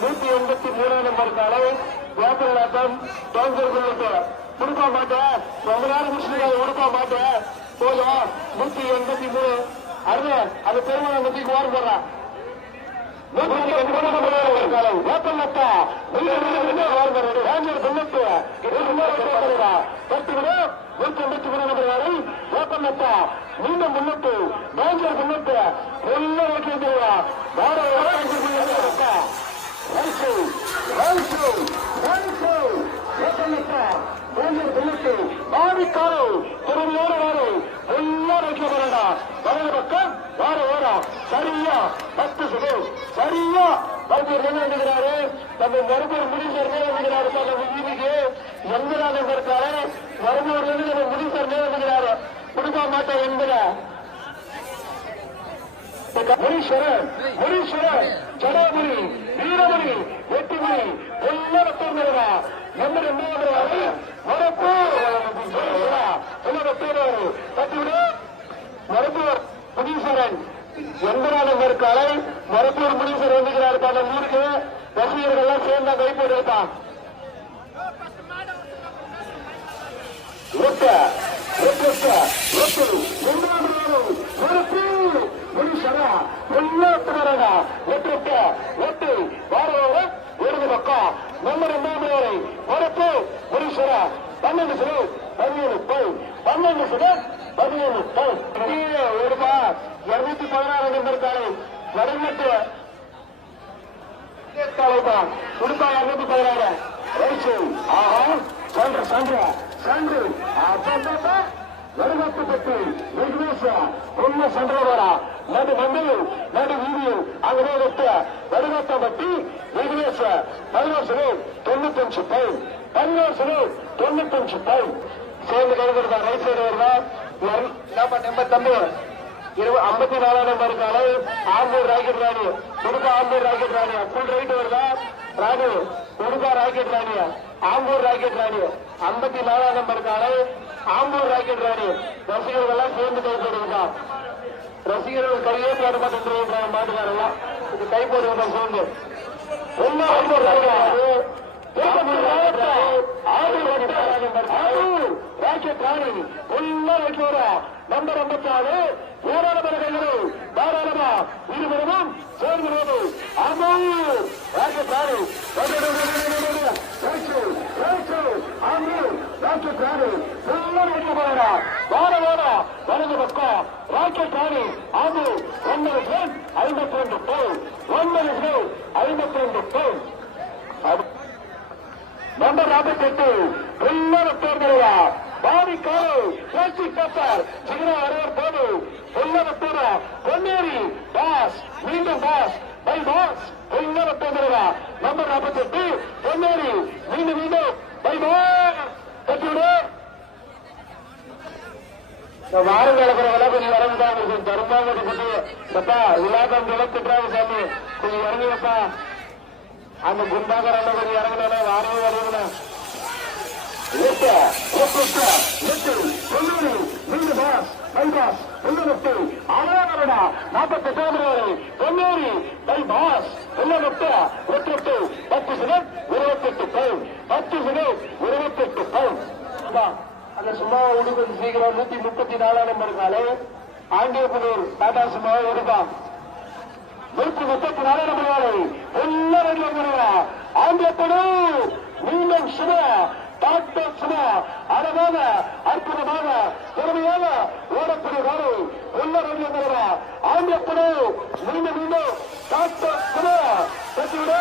183 நம்பர் காலை வேப்பநாட்டம் கொடுக்க மாட்டேன். ரொம்ப நேரம் முடிச்சுட்டு கொடுக்க மாட்டேன். போதும் 183 அருண் அது பெருமாள் பத்தி ஓரம் போடுறான். 183 காலை வேப்பநாட்டா மீண்டும் முன்னிட்டு பேஞ்சர் முன்னிட்டு எல்லாம் வைக்கிறா. பாவிக்காரோ திருவிழோடு வாரு எல்லாம் வைக்க போறா. வலது பக்கம் வார ஓரம் சரியா 10 செகண்ட் சரியா மருத்துவர் என்ன எழுதுகிறாரு. நம்ம மருத்துவர் முடிசர் எழுதுகிறாரு. நம்ம வீதிக்கு 80 நம்பருக்காரு மருத்துவர் நம்ம முடிசர் எழுதுகிறாரு. கொடுக்க மாட்டேன் என்பத முனீஸ்வரன் ஜடாபுரி வீரமணி வெற்றிமணி எல்லாம் தோன்றுகிறா. நம்பர் 2 மருத்துவர் முனீஸ்வரன் 80 நம்பர் காலை மருத்துவர் முனீஸ்வரன் எழுதுகிறார். பல ஊருக்கு ரசிகர்கள் எல்லாம் சேர்ந்தா கைப்போட்டு ஒட்ட ஒட்ட ஒட்டு ஒருப்பு முடிசர எல்லாத்தரடா ஒட்டுட்ட ஒட்டு வாரோட ஒரு பக்கம் நம்ம ரெண்டாவது ஒருப்பு முடிசர 12 சிறு 17 போய் 12 சிறு 17 போய் ஓடுமா 216 நம்பர் காலை வடமட்டு உடுப்பா 216 ரைச்சு ஆஹா சந்திர சந்திர சந்து வடமட்டுப்பட்டு வெகுவேச உண்மை சந்திரவரா நடு மண்டையில் நடு வீதியில் அங்கே வெட்ட வடமட்டப்பட்டி வெகுவேச 95 பை 95 பை சேர்ந்து கழுகுறதா ரைட் சைடு வருதா நம்பர் தம்பி 54 நம்பர் காலை ஆம்பூர் ராக்கெட் ராணி உடுக்கா ஆம்பூர் ராக்கெட் ராணி ஃபுல் ரைட் வருதா ராணி உடுக்கா ராக்கெட் ராணி ஆம்பூர் ராக்கெட் ராணி 54 நம்பர் காலை ஆம்பூர் ராக்கெட் ராணி ரசிகர்கள் எல்லாம் சேர்ந்து கை போடுவதா ரசிகர்கள் கையே போட மாட்டேன் மாட்டுக்காரெல்லாம் இது கை போடுவதா சேர்ந்து ஆம்பூர் ராக்கெட் ராணி ஃபுல்லா வைக்கிற நம்பர் 54 ஏராளமான கைகள் தாராளமா இருவரும் சேர்ந்து ஆம்பூர் ராக்கெட் ராணி ராக்கெட் ராணி ஃபுல்லா வைக்க போறா வார வலது பக்கம் ராக்கெட் ராணி ஆம்பூர் 52 போய் 52 போய் நம்பர் 48 உள்ளர தேர்தலா பாதிக்காரு பேச்சு பேப்பர் சிகரா அரையர் போது உள்ளர தேர பொன்னேரி பாஸ் மீண்டும் பாஸ் பை பாஸ் உள்ளர தேர்தலா நம்பர் 48 பொன்னேரி மீண்டும் பை பாஸ் வாரம் கிடக்கிற விலை கொஞ்சம் இறங்குதான் கொஞ்சம் தருமாங்க பட்டா விழாக்கம் விளக்குறாங்க சாமி கொஞ்சம் இறங்குப்பா அந்த குண்டாகர கொஞ்சம் இறங்கினா வாரவே வருவீங்களா ஆறாவதா 48 பொன்னேரி பை பாஸ் 10 செகண்ட் 28 பவுன் 10 செகண்ட் 28 பவுன் அந்த சும்மா உடுக்கு சீக்கிரம் 134 நம்பர் காலை ஆண்டியப்புதூர் டாடா சும்மா எடுப்பான் 134 நம்பர் காலை எல்லாரும் ஆண்டியப்படு மீண்டும் சும்மா டாக்டர் சும்மா அழகாக அற்புதமாக திறமையாக ஓடக்கூடிய காலை எல்லாரும் ஆண்டியப்படு மீண்டும் டாக்டர் சும்மா பெற்றுவிட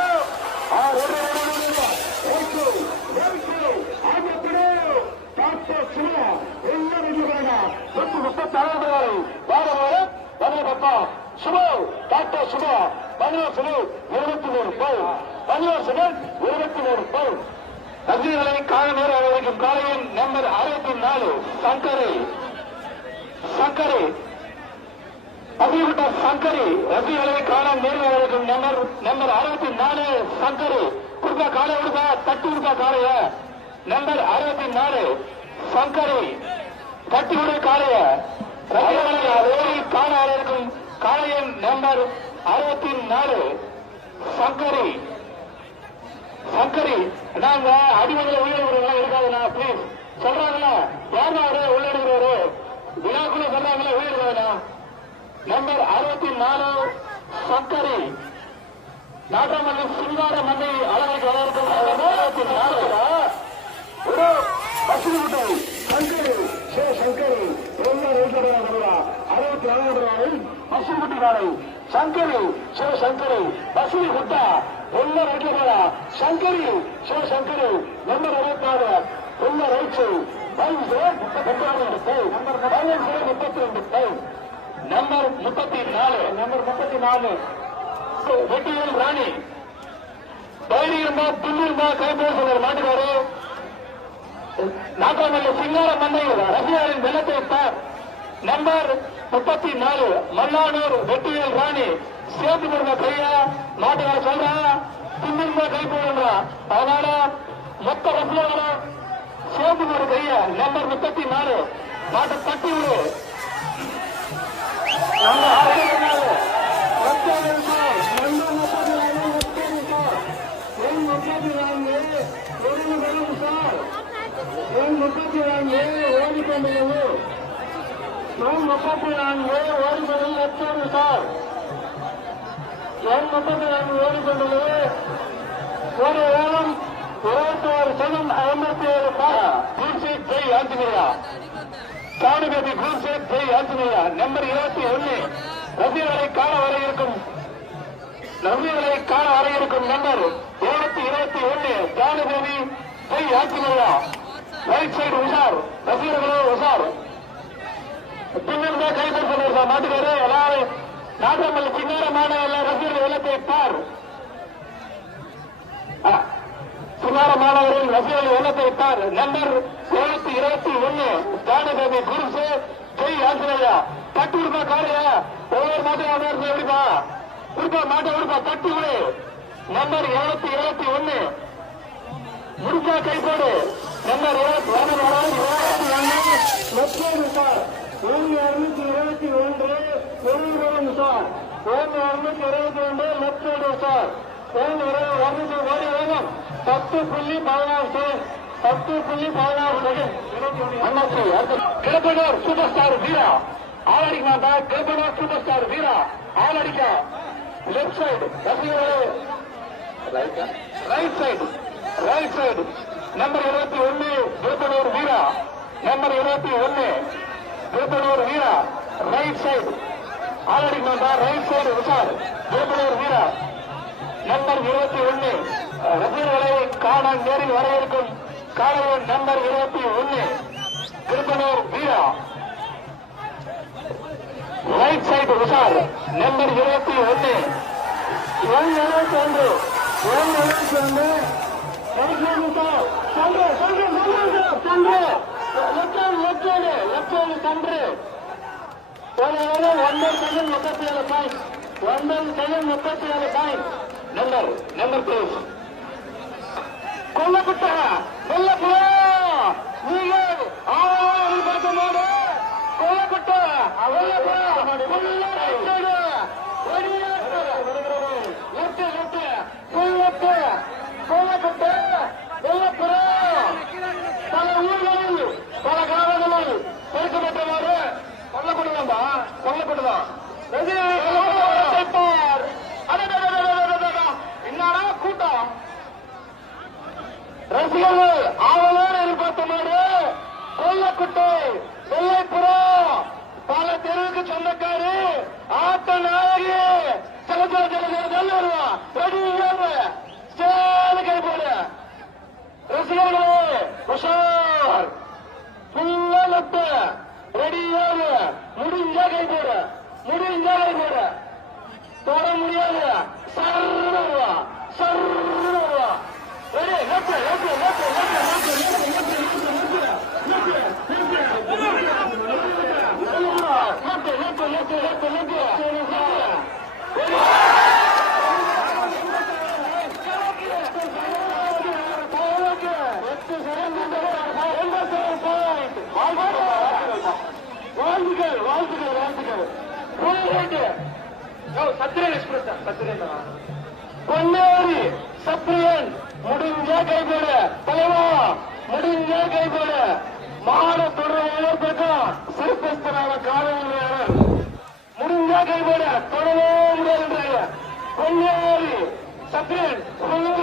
சுபோ டாக்டர் சுபோ 23 பவுன் ரசிகர்களை கால நேரம் அழைக்கும் காலையின் நம்பர் 64 சங்கரை அபிவிட்ட சங்கரி ரசிகர்களை கால நேரம் அழைக்கும் நம்பர் 64 சங்கரி குடுக்கா காலை விடுக்கா தட்டி விடுக்கா காலைய நம்பர் 64 சங்கரி தட்டி விடு காலைய ரசிகர்களை காண இருக்கும் காலையின் நம்பர் 64 சங்கரி நாங்க அடிமதில உள்ளெடுக்கிறவங்க இருக்காதுண்ணா பிளீஸ் சொல்றாங்களா யாரு உள்ளெடுக்கிறவரு விழாக்குள்ள சொல்றாங்களா உள்ளெடுக்காதுண்ணா நம்பர் 64 சங்கரி நாட்டாமல்லி சிங்கார மண்ணை அளவுக்கு வளர்க்கும் 64 பசுமுட்டை சங்கரி சங்கரி 64 பசுமுட்டி காலை சங்கரி சிவசங்கரி பசுவி குட்டா எல்லா ரைட்ல சங்கரி சிவசங்கரி நம்பர் 64 உள்ள ரைட்ஸு நம்பர் 34 வெட்டியில் ராணி தைரி இருந்தா புல்லு இருந்தா கைப்பேச சொல்ற மாட்டுக்காரு நாட்டாமல்ல சிங்கார மண்ணையில் ரசிகரின் வெள்ளத்தை பார் நம்பர் 34 மல்லானூர் வெட்டியல் ராணி சேர்த்து கொடுங்க கையா மாட்டுக்கார சொல்றா பின்னிருந்தா கை போடுறா அதனால மொத்த ரசிகர்களும் சேர்த்து கொடு கையா நம்பர் 34 மாட்டை தட்டி விடு 34 ஓடிக்கொண்டுள்ளது. 34 ஓடிக்கொண்டு லட்சம் சார். 34 ஓடிக்கொண்டுள்ளது. ஒரு வேகம் 26 செகண்ட் 57 குல்சேத் ஜெய் ஆஞ்சநேயா. சாணுபதி குல்சேத் ஜெய் ஆஞ்சநேயா. நம்பர் 21 ரசிகர்களை காண வர இருக்கும் நம்பர் 721 சாணுபதி ஜெய் ஆஞ்சநேயா. ரைட் சைடு உஷார். ரசிகர்களே உஷார். பின்னர் கைப்பற்ற மாட்டுக்காரு எல்லாரும் நாட்டமல் பின்னரமான எல்லா ரசிகர்கள் வெள்ளத்தை பார். சுமார மாணவர்கள் ரசிகர்கள் வெள்ளத்தை பார். நம்பர் 721 ஜானகவி குருசே ஜெய் ஆஞ்சநேயா. தட்டு விடுப்பா காலையா. ஒவ்வொரு மாட்டையும் எப்படிப்பா விடுப்பா மாட்டை விடுப்பா தட்டு விடு. நம்பர் 721 முடிச்சா கைப்போடு. Number 21 sir. 221 சார். 222 லட்சம் சார். 200 ஓடி வேகம் 10.14 அண்ணாச்சி. கிளப்பனூர் சூப்பர் ஸ்டார் வீரா ஆளடிக்க மாட்டா. கிளப்பனூர் சூப்பர் ஸ்டார் வீரா ஆளடிக்கா. Left side right side number 21 Kilappanur Veera. Number 21 Kilappanur Veera right side ஆளடிக்க மாட்டா. ரைட் சைடு உஷார். கிளப்பனூர் வீரா நம்பர் 21 ரசிகர்களை காண நேரில் வர இருக்கும் காலையில் நம்பர் 21 திருப்பனூர் வீரா ரைட் சைடு உஷார். நம்பர் 21 நம்பர் பிளேஸ் கொல்லப்பட்ட நீங்கள் ஆவாரி கொல்லப்பட்ட கொல்லப்பட்ட பல ஊர்களில் பல கிராமங்களில் பெருக்கப்பட்டவாறு கொல்லப்படுதான் என்னடா கூட்டம். ரசிகர்கள் ஆவலோடு எதிர்பார்த்தமாறு கொல்லக்குட்டை வெள்ளைப்புறம் பல தெருவுக்கு சொந்தக்காரு ஆட்ட நாயகி வருவான். கை போடு ரசிகர்களே உஷார். புல்லத்து ரெடியாக முடிஞ்சா கை போடு. தொட முடியாது. சர்வா ரெடி சத்திரன் எக்ஸ்பிரஸ் பொன்னேரி சத்திரியன் முடிஞ்சா கைப்போட தலைவா. முடிஞ்சா கைப்போட மாட தொடர்புக்கும் சிறுபஸ்தனான காரணம் முடிஞ்சா கைப்போட தொடரவே முடியாது. பொன்னேரி சத்திரியன்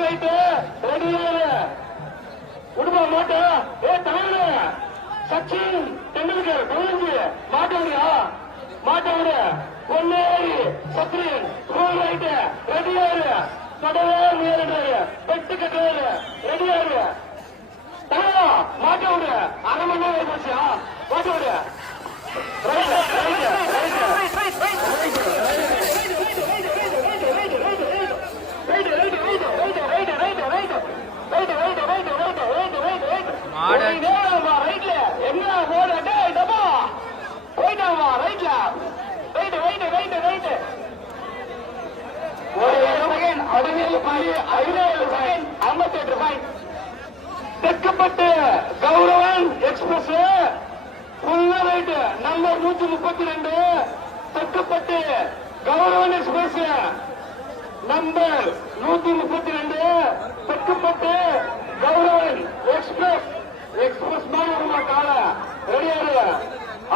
ரைட்டு ரெடியாக விடுமா மாட்டா. தமிழ் சச்சின் டெண்டுல்கர் பதினஞ்சு மாட்ட விட பொன்னேரி சத்திரியன் ரைட்டு ரெடியாரு தொடவே முயல்றாரு. பெட்டு கட்டுறாரு ரெடியாரு மாட்ட விடு. அரை மணி நேரம் போச்சு மாட்ட விடு. என்ன போயிட்டாமா ரைட்ல Therkappattu Gauravan express number 132 Therkappattu Gauravan express number 132 Therkappattu Gauravan express express மாதிரி வருமா கால ரெடியாரு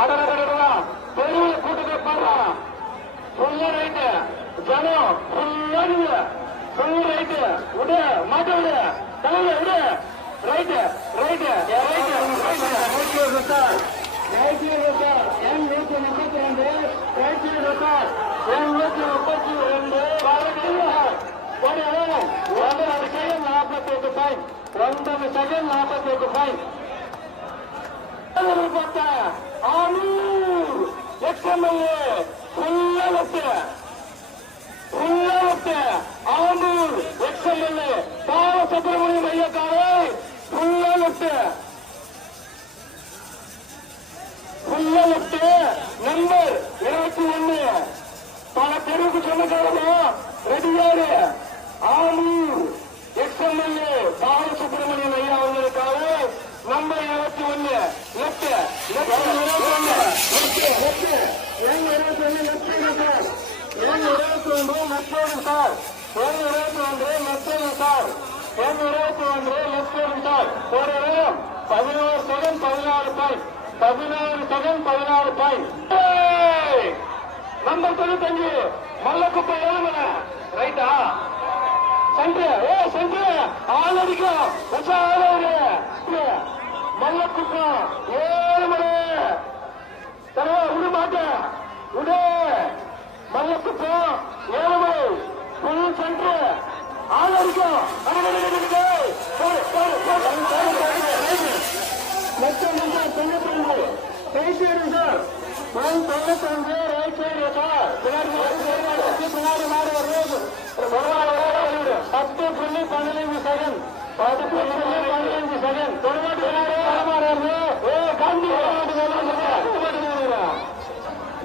அடடா பெரிய கூட்டத்தை பாடுறான் ஃபுல்லா ரைட்டு ஜனம் ஃபுல்லா ஃபுல் ரைட்டு விடு மாட்ட விடு தலையில விடு ரைட்டு ரைட்டு ரைட்டு சார் என் 132 ரைட் சார் என் 132 9 second 48 fine 9 second 48 fine Anur ex MLA ஃபுல்லா லெஃப்ட் ஆனூர் எக்ஸ்எம்எல்ஏ பால சுப்பிரமணியம் ஐயக்காரை ஃபுல்லா லெஃப்ட் நம்பர் 21 பல தெருவுக்கு சொன்னக்காரமா ரெடியாரு ஆனூர் எக்ஸ்எம்எல்ஏ பால சுப்பிரமணியம் ஐயா அவர்களுக்காக நம்பர் 21 லெஃப்ட் ஒரு 11 second 16 point 16 second 16 point number 95 Mallakuppai Ezhumalai ரைட்டா சென்று ஆள் அடிக்கும் மல்லக்குப்பம் ஏழுமலை தர விட மாட்டேன் விடு மல்லக்குப்பம் ஏழுமலை புல் சென்று ஆள் அடிக்கும் சார் 92 ரைட் சைடு சார் பின்னாடி மாறி வருது 10.15 செகண்ட் 10.15 செகண்ட்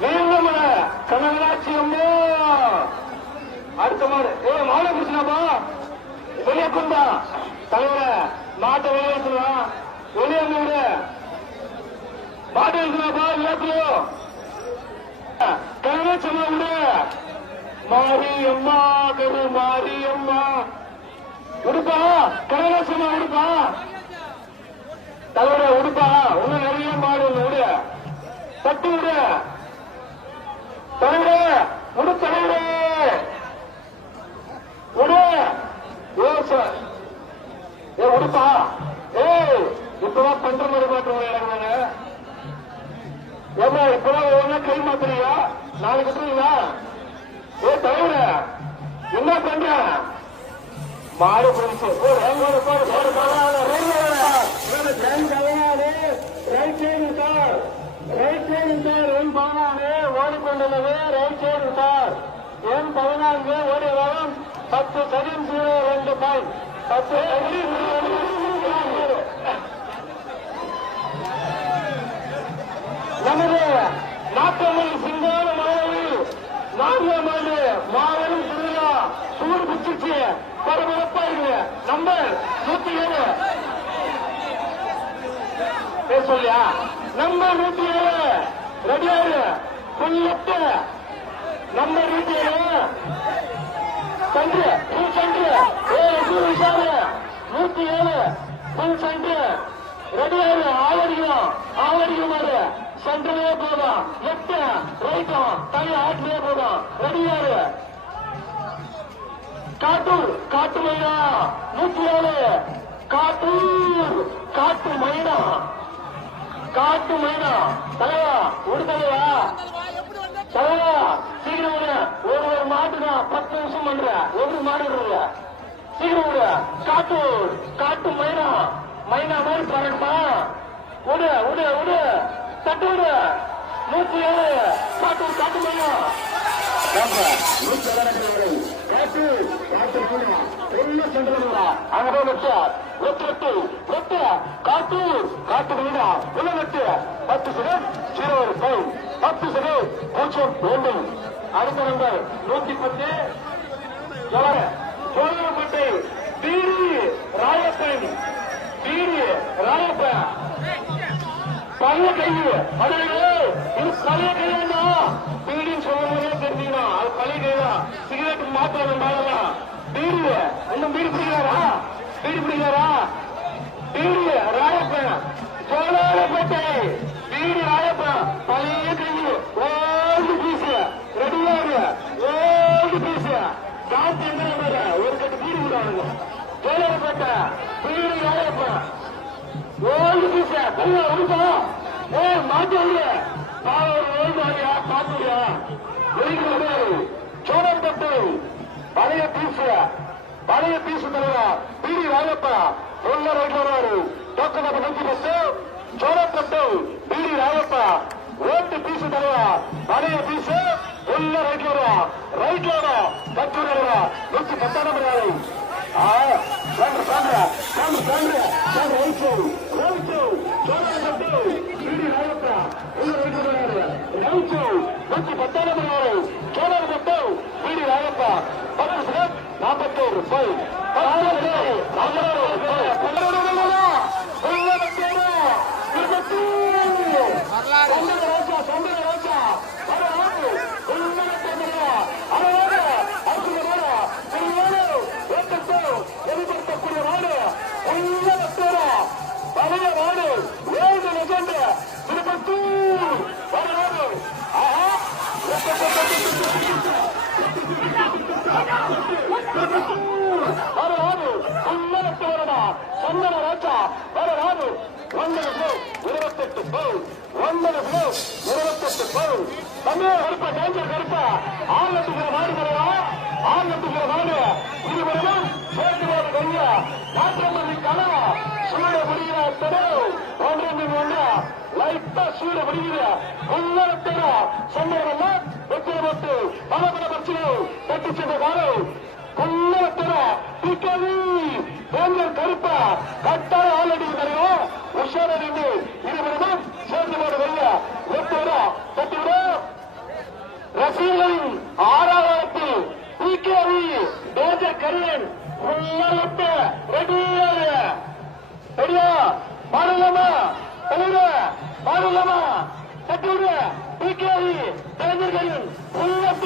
வீரமலை கனகராட்சி அம்மா அடுத்த மாடு மாலை கிருஷ்ணாப்பா வெளியே கொண்டா தலைவர மாட்டை வெளியேற்றலாம் வெளியே விடு மாட்டு இருக்கிறாப்பா எல்லாத்தையும் கனகராட்சி விடு மாரியம்மா மாரியம்மா உடுப்பா கனகராட்சி உடுப்பா தலைவர உடுப்பா இன்னும் நிறைய மாடு விடு தட்டு விடு தலைவர உடு தலைவரே உடு உடுப்பா இப்பதான் பண்ற மாதிரி மாற்றம் இறங்குவாங்க ஏமா இப்பதான் ஒவ்வொன்னா கை மாத்துறியா நாளைக்கு கட்டுறீங்களா தலைவர என்ன பண்ற மாடு பிடிச்சு ரைட் சைடு சார் என் 14 ஓடிக்கொண்டுள்ளது ரைட் சைடு சார் என் 14 ஓடி வரும் 10 செகண்ட் 02 பாயிண்ட் 10 நமது நாட்டமொழி சிங்கான மாணவி நாரியமாண்டு மாபெரும் திருவிழா சூடு பிடிச்சிச்சு பரபரப்பாயிரு நம்பர் 107 சொல்லியா நம்பர் 107 ரெடியாரு ஃபுல் லெஃப்ட் நம்பர் 107 சென்று ஃபுல் சென்று விஷாலு 107 ஃபுல் சென்று ரெடியாரு ஆவடிக்கும் மாறு சென்ட்ரலே போதும் லெஃப்ட் ரைட்டும் தலை ஆட்டிலே போதும் ரெடியாரு காட்டு மைனா 107 காட்டு மைனா தலைவா ஒரு தலைவா சீக்கிரம் விடு ஒரு மாட்டுனா 10 நிமிஷம் பண்ற ஒரு மாடு சீக்கிரம் விடு காட்டு மைனா மாதிரி பாருப்பா விடு தட்டு விடு 107 காட்டு மைனா காட்டு வீடா உள்ள வெட்டு 10 செகண்ட் 10 செகண்ட் 0 அடுத்த நம்பர் 110 சோழப்பட்டை பீடி ராயப்பன் பழைய கை இது பழைய கையா பீடின்னு சொல்லும்போதே தெரிஞ்சுக்கணும் அது பழைய கைதான் சிகரெட் மாற்றம் மாறலாம் பீடி இன்னும் பீடி பிடிக்கிறாரா பீடி ராயப்பன் சோழப்பேட்டை பீடி ராயப்பன் பழைய கையில் ஓல்டு பீஸ் ரெடியாக ஓல்டு பீஸ் காத்து எங்க ஒரு கட்டு பீடி விடுவாங்க சோழப்பேட்டை பீடி ராயப்பன் ஓல்டு பீஸ் கையா உடுப்போம் மாட்டு நான் ஒரு ஓல்டு ஆடியா பாத்துடியா சோழப்பேட்டை பழைய பீஸ் தலைவா பீடி ராயப்பா உள்ள ரைட்ல வருவாரு டோக்கன் நம்பர் 110 சோழப்பட்டு பீடி ராயப்பா ஓட்டு பீஸ் தலைவா பழைய பீஸ் உள்ள ரைட்ல வருவா ரைட்ல வரும் கச்சூர் வருவா 110 நம்பர் ஆளு சோழப்பட்டு பீடி ராயப்பா உள்ள ரைட்ல வருவாரு 110 நம்பர் ஆளு சோழப்பட்டு பீடி ராயப்பா 10 செகண்ட் 41 போய் சந்தன ராஜா வரலாறு 28 போல் தமிழக கருப்பா டேஞ்சர் கருப்பா ஆலத்துக்கிற நாடு வரவா ஆலத்துக்கிற நாடு இருவரும் சேர்த்து போது கையா நாட்டமல்லி கனவா சூட முடிகிற தடவு ஒன்றா லைட்டா சூட முடிகிற உள்ளத்தர சந்தனம் வெற்றிடப்பட்டு பலபல பட்சிகள் கட்டி சென்ற காலம் உள்ளத்தர பிகவி டேஞ்சர் கருப்பா கட்டாய ஆல்ரெடி தெரியும் உஷாரிந்து இருவரும் சேர்ந்து போடு கையா வெற்றிடா கட்டிவிட ரசிகர்களின் ஆறாவது பிகவி டேஞ்சர் கரியன் உள்ளத்த ரெடியா பாடலாமா பாடலாமா கட்டிவிட பிகவி டேஞ்சர் கரியன் உள்ளத்த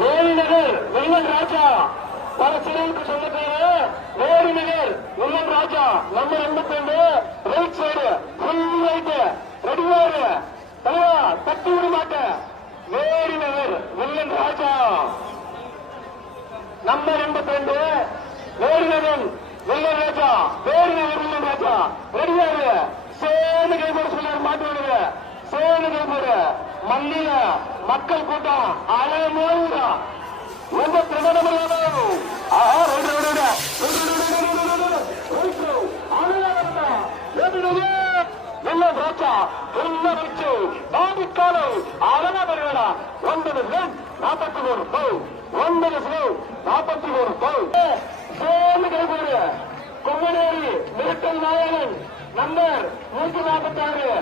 வேலுநகர் வெள்ளன் ராஜா பல சிலைக்கு சொல்ல பேரு Velunagar Vellan Raja number 82 right side full right ரெடியாரு தலைவா தட்டி விட மாட்டேன் வேலுநகர் வெள்ளன் ராஜா நம்பர் 82 வேலுநகர் வெள்ளன் ராஜா வேலுநகர் வெள்ளன் ராஜா ரெடியாரு சேனு கைப்போடு சொன்னார் மாட்டு விடுங்க சேனு கைப்போடு மல்லியில மக்கள் கூட்டம் அழகா ரொம்ப பிரபலமான வெள்ளம் ராஜா வெள்ள வச்சு பாதிக்காலை அழகா வருவா 9 போய் 9 போய் சேனு கைப்போடு கொங்கனேரி மிரட்டல் நாயகன் நம்பர் 146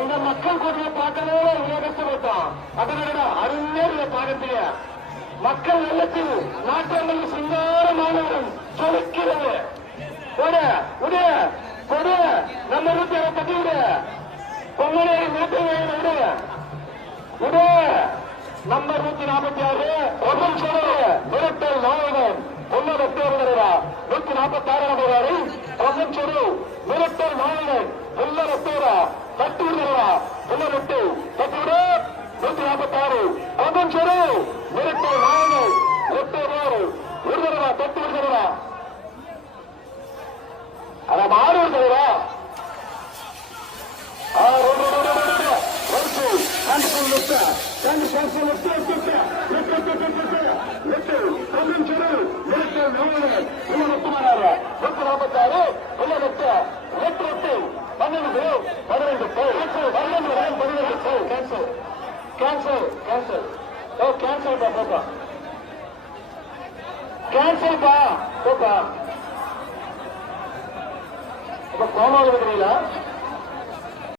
இந்த மக்கள் கூட்டத்தை பார்க்கவே இவ்வளவு கஷ்டப்பட்டோம் அதனால அருமையா பார்க்கக்கூடிய மக்கள் வெள்ளத்தில் நாட்டங்கள் சிங்கார மாணவன் சொலுக்கிறது கொடு நம்ம வீட்டை பத்தி விடு பொங்கலேரி மிரட்டல் விடு நம்பர் 146 ஒன்றும் சொல்லு மிரட்டல் நாயகன் ஒன்னு வெற்றியா 146 நம்பர் ஒன்றும் சொல்லு மிரட்டல் நாயகன் உள்ள வெற்றியா தட்டி விடுறா உள்ள வெட்டு தட்டி விடு 146 ஒன்றும் சொல்லு மிரட்டல் நாயகன் விடுறா தட்டி விடுறா அத மாறு விடுறா கேன்சல் பா கோமாவில் இருக்கிறீங்களா